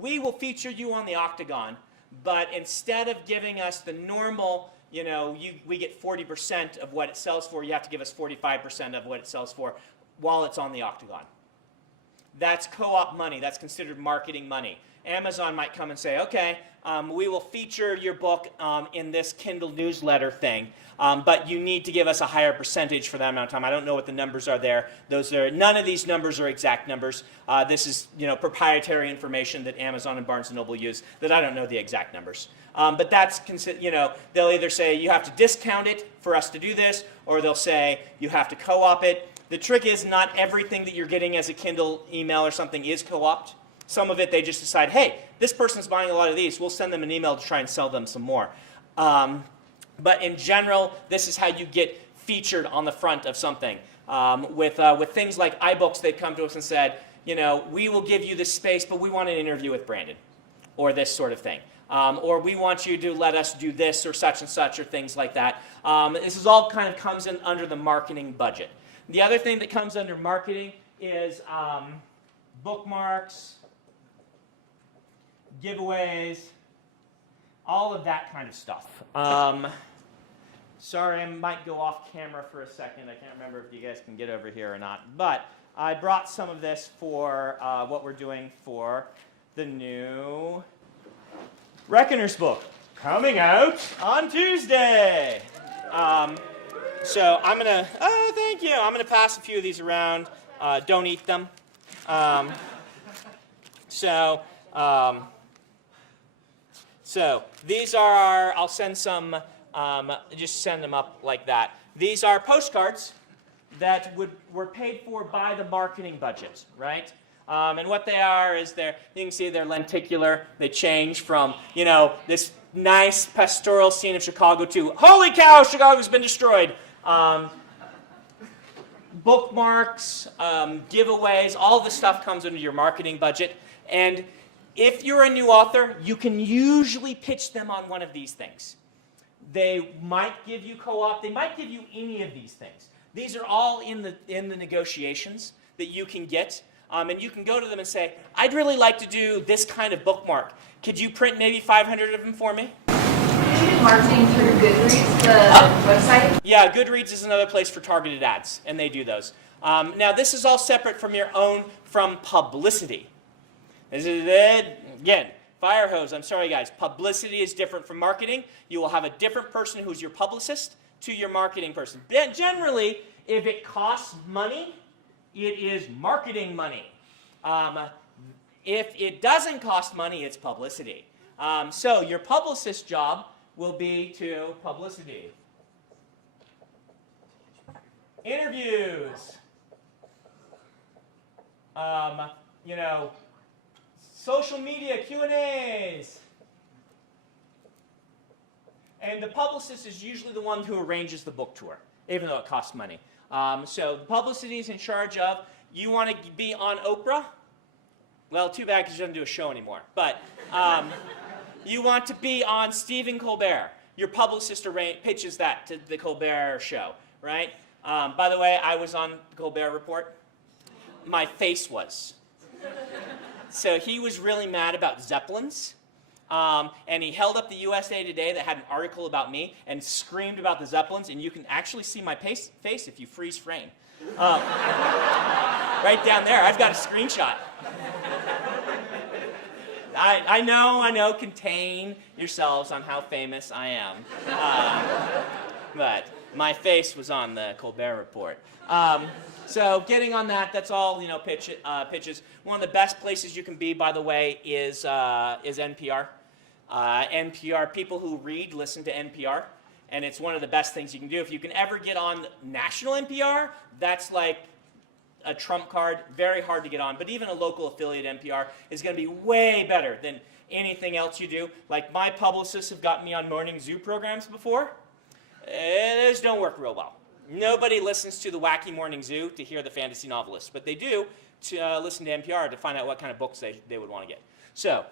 we will feature you on the octagon, but instead of giving us the normal, we get 40% of what it sells for, you have to give us 45% of what it sells for while it's on the octagon. That's co-op money. That's considered marketing money. Amazon might come and say, okay, we will feature your book in this Kindle newsletter thing, but you need to give us a higher percentage for that amount of time. I don't know what the numbers are there. None of these numbers are exact numbers. This is proprietary information that Amazon and Barnes & Noble use that I don't know the exact numbers. But that's, they'll either say you have to discount it for us to do this, or they'll say you have to co-op it. The trick is not everything that you're getting as a Kindle email or something is co-opted. Some of it they just decide, hey, this person's buying a lot of these, we'll send them an email to try and sell them some more. But in general, this is how you get featured on the front of something. With things like iBooks, they've come to us and said, we will give you this space, but we want an interview with Brandon, or this sort of thing. Or we want you to let us do this or such and such, or things like that. This is all kind of comes in under the marketing budget. The other thing that comes under marketing is bookmarks, giveaways, all of that kind of stuff. Sorry, I might go off camera for a second. I can't remember if you guys can get over here or not. But I brought some of this for what we're doing for the new Reckoner's book, coming out on Tuesday. So I'm going to, thank you. I'm going to pass a few of these around. Don't eat them. So these are our, I'll send some, just send them up like that. These are postcards that were paid for by the marketing budget, right? And what they are is you can see they're lenticular. They change from, this nice pastoral scene of Chicago to, holy cow, Chicago's been destroyed. Bookmarks, giveaways, all this stuff comes under your marketing budget. And if you're a new author, you can usually pitch them on one of these things. They might give you co-op. They might give you any of these things. These are all in the negotiations that you can get. And you can go to them and say, I'd really like to do this kind of bookmark. Could you print maybe 500 of them for me? Do you do marketing through Goodreads, the website? Yeah, Goodreads is another place for targeted ads, and they do those. Now, this is all separate from from publicity. This is it. Again, fire hose. I'm sorry, guys. Publicity is different from marketing. You will have a different person who's your publicist to your marketing person. Generally, if it costs money, it is marketing money. If it doesn't cost money, it's publicity. So your publicist's job will be to publicity. Interviews. Social media Q&As. And the publicist is usually the one who arranges the book tour, even though it costs money. So the publicity is in charge of, you want to be on Oprah? Well, too bad because she doesn't do a show anymore. But you want to be on Stephen Colbert. Your publicist pitches that to the Colbert show, right? By the way, I was on the Colbert Report. My face was. So he was really mad about Zeppelins. And he held up the USA Today that had an article about me and screamed about the Zeppelins. And you can actually see my face if you freeze frame. Right down there. I've got a screenshot. I know, contain yourselves on how famous I am. But my face was on the Colbert Report. So getting on that's all, pitches. One of the best places you can be, by the way, is NPR. NPR, people who read listen to NPR. And it's one of the best things you can do. If you can ever get on national NPR, that's like a trump card, very hard to get on. But even a local affiliate NPR is going to be way better than anything else you do. Like my publicists have gotten me on morning zoo programs before. Those don't work real well. Nobody listens to the Wacky Morning Zoo to hear the fantasy novelists, but they do to listen to NPR to find out what kind of books they would want to get. So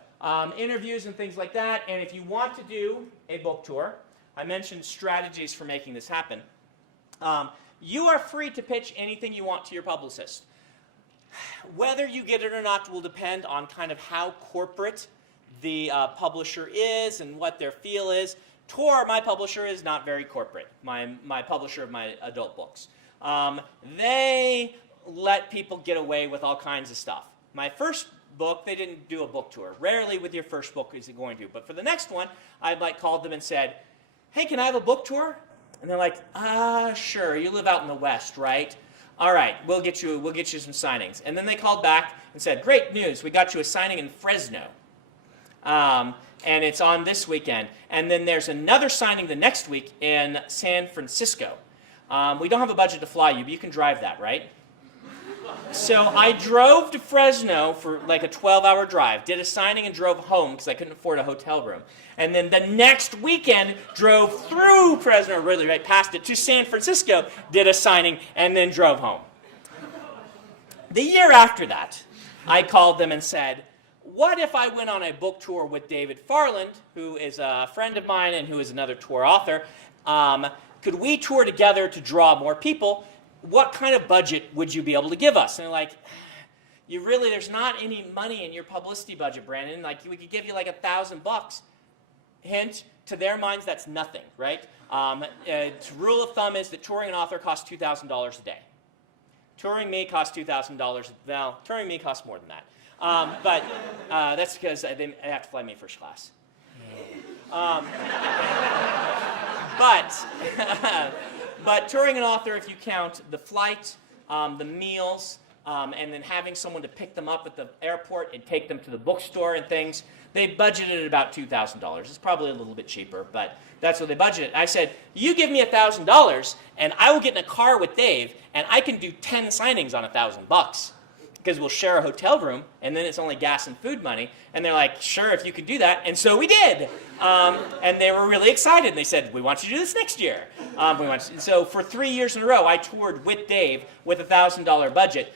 interviews and things like that. And if you want to do a book tour, I mentioned strategies for making this happen. You are free to pitch anything you want to your publicist. Whether you get it or not will depend on kind of how corporate the publisher is and what their feel is. Tor, my publisher, is not very corporate, my publisher of my adult books. They let people get away with all kinds of stuff. My first book, they didn't do a book tour. Rarely with your first book is it going to. But for the next one, I called them and said, hey, can I have a book tour? And they're like, sure, you live out in the West, right? All right, we'll get you some signings. And then they called back and said, great news, we got you a signing in Fresno. And it's on this weekend. And then there's another signing the next week in San Francisco. We don't have a budget to fly you, but you can drive that, right? So I drove to Fresno for like a 12-hour drive, did a signing and drove home because I couldn't afford a hotel room. And then the next weekend, drove through Fresno, really right past it, to San Francisco, did a signing, and then drove home. The year after that, I called them and said, what if I went on a book tour with David Farland, who is a friend of mine and who is another tour author? Could we tour together to draw more people? What kind of budget would you be able to give us? And they're like, there's not any money in your publicity budget, Brandon. Like, we could give you like $1,000. Hint, to their minds, that's nothing, right? Rule of thumb is that touring an author costs $2,000 a day. Touring me costs $2,000. Well, touring me costs more than that. But that's because they have to fly me first class. But touring an author, if you count the flight, the meals, and then having someone to pick them up at the airport and take them to the bookstore and things, they budgeted about $2,000. It's probably a little bit cheaper, but that's what they budgeted. I said, you give me $1,000, and I will get in a car with Dave, and I can do 10 signings on $1,000. Because we'll share a hotel room, and then it's only gas and food money. And they're like, sure, if you can do that. And so we did. And they were really excited. And they said, we want you to do this next year. So for 3 years in a row, I toured with Dave with a $1,000 budget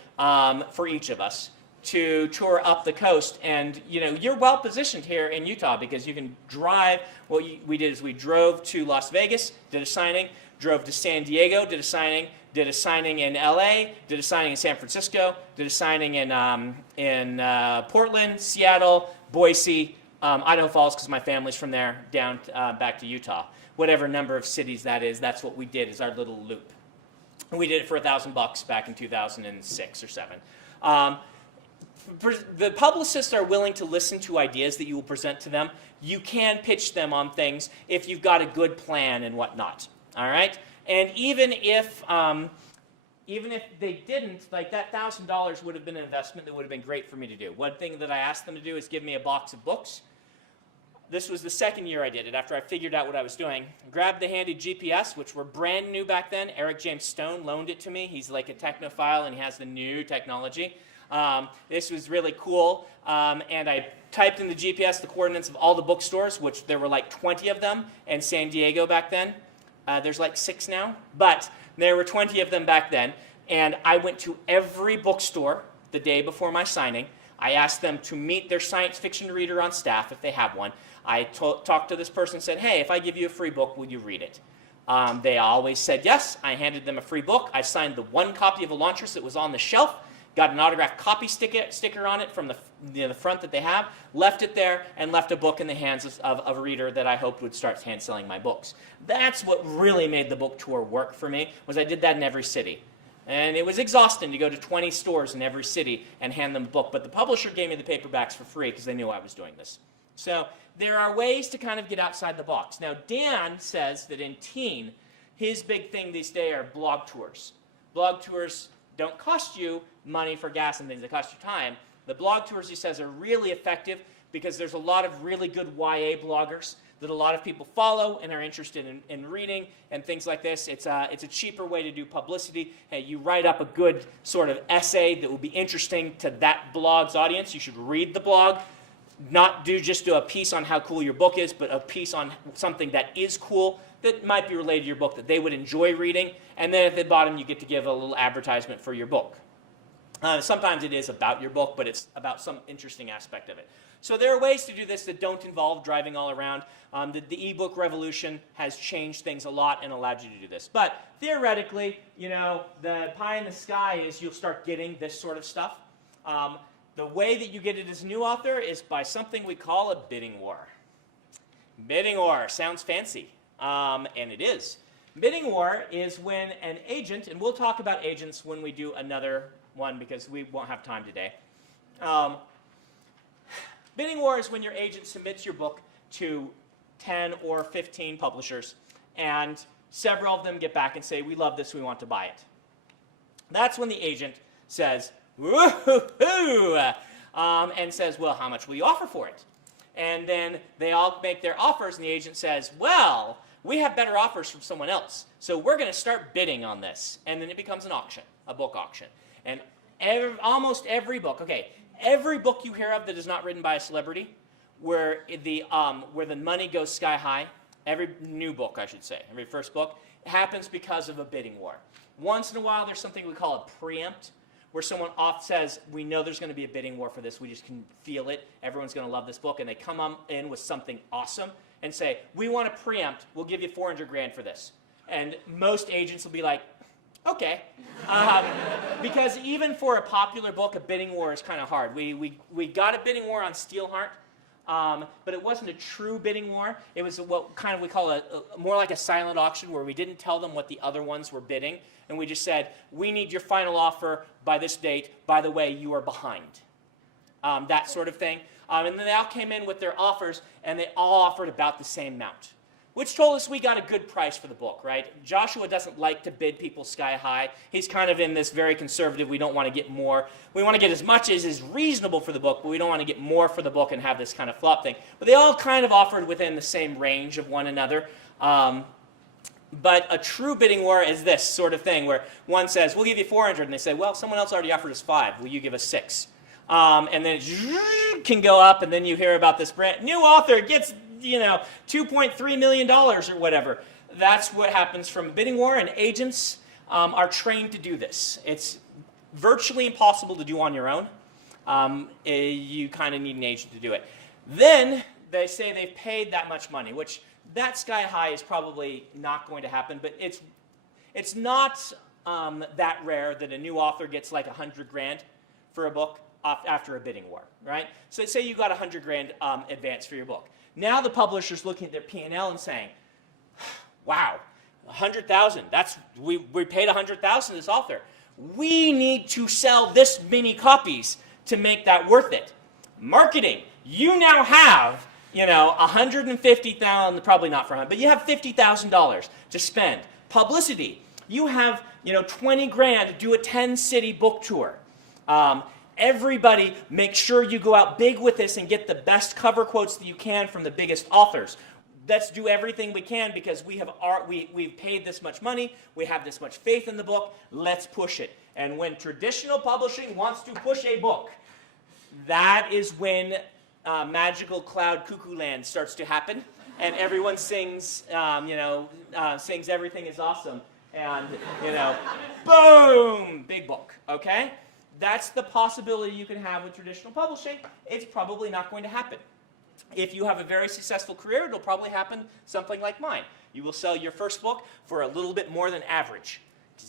for each of us to tour up the coast. And you're well positioned here in Utah because you can drive. What we did is we drove to Las Vegas, did a signing, drove to San Diego, did a signing in LA, did a signing in San Francisco, did a signing in Portland, Seattle, Boise, Idaho Falls, because my family's from there, down back to Utah. Whatever number of cities that is, that's what we did, is our little loop. And we did it for $1,000 back in 2006 or 7. The publicists are willing to listen to ideas that you will present to them. You can pitch them on things if you've got a good plan and whatnot. All right? And even if even if they didn't, like that $1,000 would have been an investment that would have been great for me to do. One thing that I asked them to do is give me a box of books. This was the second year I did it, after I figured out what I was doing. Grabbed the handy GPS, which were brand new back then. Eric James Stone loaned it to me. He's like a technophile, and he has the new technology. This was really cool, and I typed in the GPS the coordinates of all the bookstores, which there were like 20 of them in San Diego back then. There's like 6 now, but there were 20 of them back then, and I went to every bookstore the day before my signing. I asked them to meet their science fiction reader on staff if they have one. I talked to this person and said, hey, if I give you a free book, will you read it? They always said yes. I handed them a free book. I signed the one copy of Elantris that was on the shelf, got an autographed copy sticker on it from the front that they have, left it there, and left a book in the hands of a reader that I hoped would start hand-selling my books. That's what really made the book tour work for me, was I did that in every city. And it was exhausting to go to 20 stores in every city and hand them a book, but the publisher gave me the paperbacks for free because they knew I was doing this. So there are ways to kind of get outside the box. Now, Dan says that in teen, his big thing these days are blog tours. Blog tours don't cost you money for gas and things, they cost you time. The blog tours, he says, are really effective because there's a lot of really good YA bloggers that a lot of people follow and are interested in reading and things like this. It's a cheaper way to do publicity. Hey, you write up a good sort of essay that will be interesting to that blog's audience. You should read the blog. Not just do a piece on how cool your book is, but a piece on something that is cool that might be related to your book that they would enjoy reading. And then at the bottom, you get to give a little advertisement for your book. Sometimes it is about your book, but it's about some interesting aspect of it. So there are ways to do this that don't involve driving all around. The ebook revolution has changed things a lot and allowed you to do this. But theoretically, you know, the pie in the sky is you'll start getting this sort of stuff. The way that you get it as a new author is by something we call a bidding war. Bidding war sounds fancy, and it is. Bidding war is when an agent, and we'll talk about agents when we do another one because we won't have time today. Bidding war is when your agent submits your book to 10 or 15 publishers, and several of them get back and say, we love this, we want to buy it. That's when the agent says, woohoo, and says, well, how much will you offer for it? And then they all make their offers, and the agent says, well, we have better offers from someone else, so we're going to start bidding on this. And then it becomes an auction, a book auction. And almost every book, every book you hear of that is not written by a celebrity, where the money goes sky high, every new book, I should say, every first book, happens because of a bidding war. Once in a while, there's something we call a preempt, where someone says, we know there's going to be a bidding war for this, we just can feel it, everyone's going to love this book, and they come in with something awesome and say, we want to preempt, we'll give you $400,000 for this. And most agents will be like, okay. Because even for a popular book, a bidding war is kind of hard. We got a bidding war on Steelheart, but it wasn't a true bidding war. It was what kind of we call more like a silent auction, where we didn't tell them what the other ones were bidding, and we just said, we need your final offer by this date. By the way, you are behind. That sort of thing. And then they all came in with their offers, and they all offered about the same amount, which told us we got a good price for the book, right? Joshua doesn't like to bid people sky high. He's kind of in this very conservative, we don't want to get more. We want to get as much as is reasonable for the book, but we don't want to get more for the book and have this kind of flop thing. But they all kind of offered within the same range of one another. But a true bidding war is this sort of thing, where one says, we'll give you $400,000, and they say, well, someone else already offered us $5,000. Will you give us $6,000? And then it can go up, and then you hear about this brand new author gets, $2.3 million or whatever. That's what happens from a bidding war, and agents are trained to do this. It's virtually impossible to do on your own. You kind of need an agent to do it. Then they say they've paid that much money, which that sky high is probably not going to happen, but it's not that rare that a new author gets like $100,000 for a book after a bidding war, right? So say you got $100,000 advance for your book. Now the publisher's looking at their P&L and saying, wow, $100,000, we paid $100,000 to this author. We need to sell this many copies to make that worth it. Marketing, you now have, $150,000, probably not for $100,000, but you have $50,000 to spend. Publicity, You have, 20 grand to do a 10-city book tour. Everybody, make sure you go out big with this and get the best cover quotes that you can from the biggest authors. Let's do everything we can because we've paid this much money, we have this much faith in the book, let's push it. And when traditional publishing wants to push a book, that is when magical cloud cuckoo land starts to happen, and everyone sings, sings everything is awesome, and, boom, big book, okay? That's the possibility you can have with traditional publishing. It's probably not going to happen. If you have a very successful career, it'll probably happen something like mine. You will sell your first book for a little bit more than average.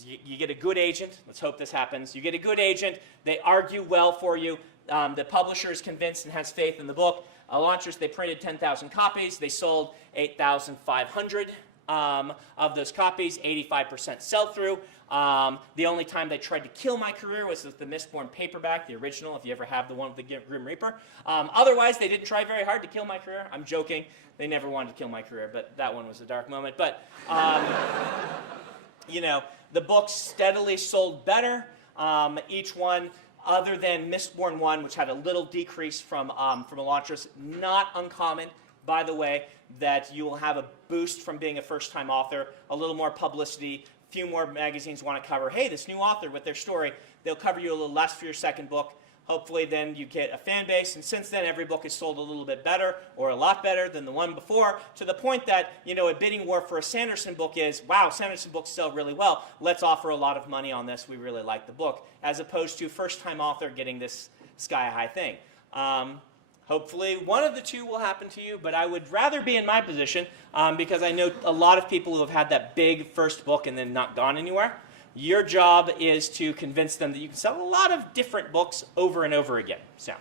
You get a good agent. Let's hope this happens. You get a good agent. They argue well for you. The publisher is convinced and has faith in the book. Launchers, they printed 10,000 copies. They sold 8,500 of those copies, 85% sell-through. The only time they tried to kill my career was with the Mistborn paperback, the original, if you ever have the one with the Grim Reaper. Otherwise, they didn't try very hard to kill my career. I'm joking. They never wanted to kill my career, but that one was a dark moment. But, the books steadily sold better. Each one, other than Mistborn 1, which had a little decrease from Elantris, not uncommon, by the way, that you will have a boost from being a first-time author, a little more publicity, few more magazines want to cover, hey, this new author with their story, they'll cover you a little less for your second book. Hopefully then you get a fan base, and since then every book is sold a little bit better or a lot better than the one before, to the point that, a bidding war for a Sanderson book is, wow, Sanderson books sell really well, let's offer a lot of money on this, we really like the book, as opposed to first-time author getting this sky-high thing. Hopefully one of the two will happen to you, but I would rather be in my position because I know a lot of people who have had that big first book and then not gone anywhere. Your job is to convince them that you can sell a lot of different books over and over again. So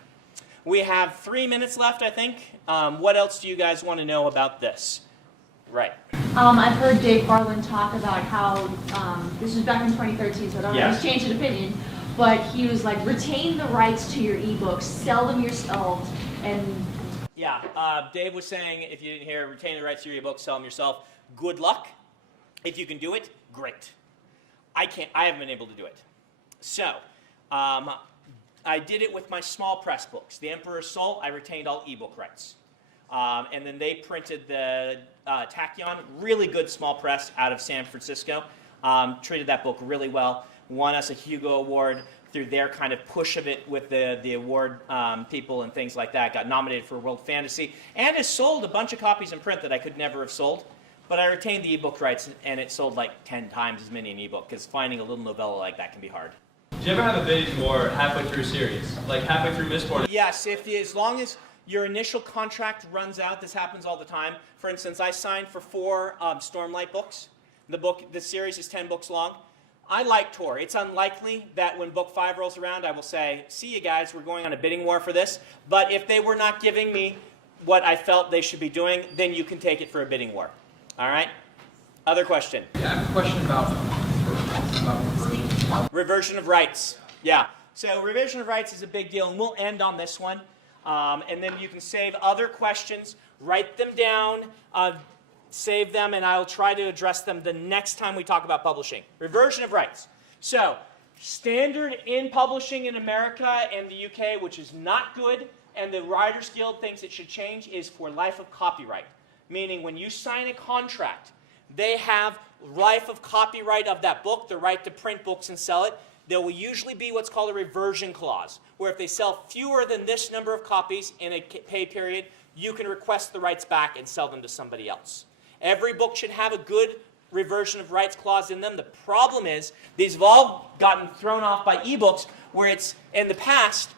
we have 3 minutes left, I think. What else do you guys want to know about this? Right. I've heard Dave Farland talk about how, this was back in 2013, so I don't know if he's changed his opinion, but he was like, retain the rights to your ebooks, sell them yourself, and... Yeah, Dave was saying, if you didn't hear, retain the rights to your ebooks, sell them yourself. Good luck. If you can do it, great. I haven't been able to do it. So, I did it with my small press books. The Emperor's Soul, I retained all ebook rights. And then they printed the Tachyon, really good small press out of San Francisco. Treated that book really well. Won us a Hugo Award through their kind of push of it with the award people and things like that. Got nominated for World Fantasy and has sold a bunch of copies in print that I could never have sold. But I retained the ebook rights, and it sold like 10 times as many in ebook, because finding a little novella like that can be hard. Do you ever have a bidding war halfway through a series? Like halfway through Mistborn? Yes, as long as your initial contract runs out, this happens all the time. For instance, I signed for 4 Stormlight books. The series is 10 books long. I like Tor. It's unlikely that when book 5 rolls around, I will say, see you guys, we're going on a bidding war for this. But if they were not giving me what I felt they should be doing, then you can take it for a bidding war. All right? Other question? Yeah, I have a question about reversion of rights. Yeah. So reversion of rights is a big deal, and we'll end on this one. And then you can save other questions, write them down, save them, and I'll try to address them the next time we talk about publishing. Reversion of rights. So standard in publishing in America and the UK, which is not good, and the Writers Guild thinks it should change, is for life of copyright. Meaning when you sign a contract, they have life of copyright of that book, the right to print books and sell it. There will usually be what's called a reversion clause, where if they sell fewer than this number of copies in a pay period, you can request the rights back and sell them to somebody else. Every book should have a good reversion of rights clause in them. The problem is these have all gotten thrown off by ebooks, where it's, in the past,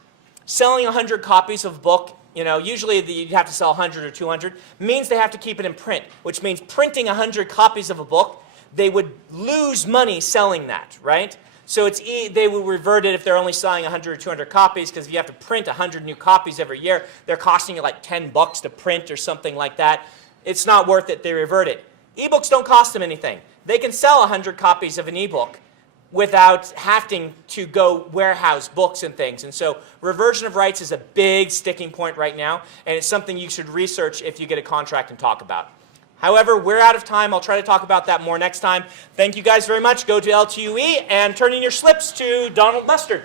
selling 100 copies of a book, usually you have to sell 100 or 200, means they have to keep it in print, which means printing 100 copies of a book, they would lose money selling that, right? So they will revert it if they're only selling 100 or 200 copies, because if you have to print 100 new copies every year, they're costing you like $10 to print or something like that. It's not worth it, they revert it. Ebooks don't cost them anything. They can sell 100 copies of an ebook without having to go warehouse books and things. And so reversion of rights is a big sticking point right now, and it's something you should research if you get a contract and talk about. However, we're out of time. I'll try to talk about that more next time. Thank you guys very much. Go to LTUE and turn in your slips to Donald Mustard.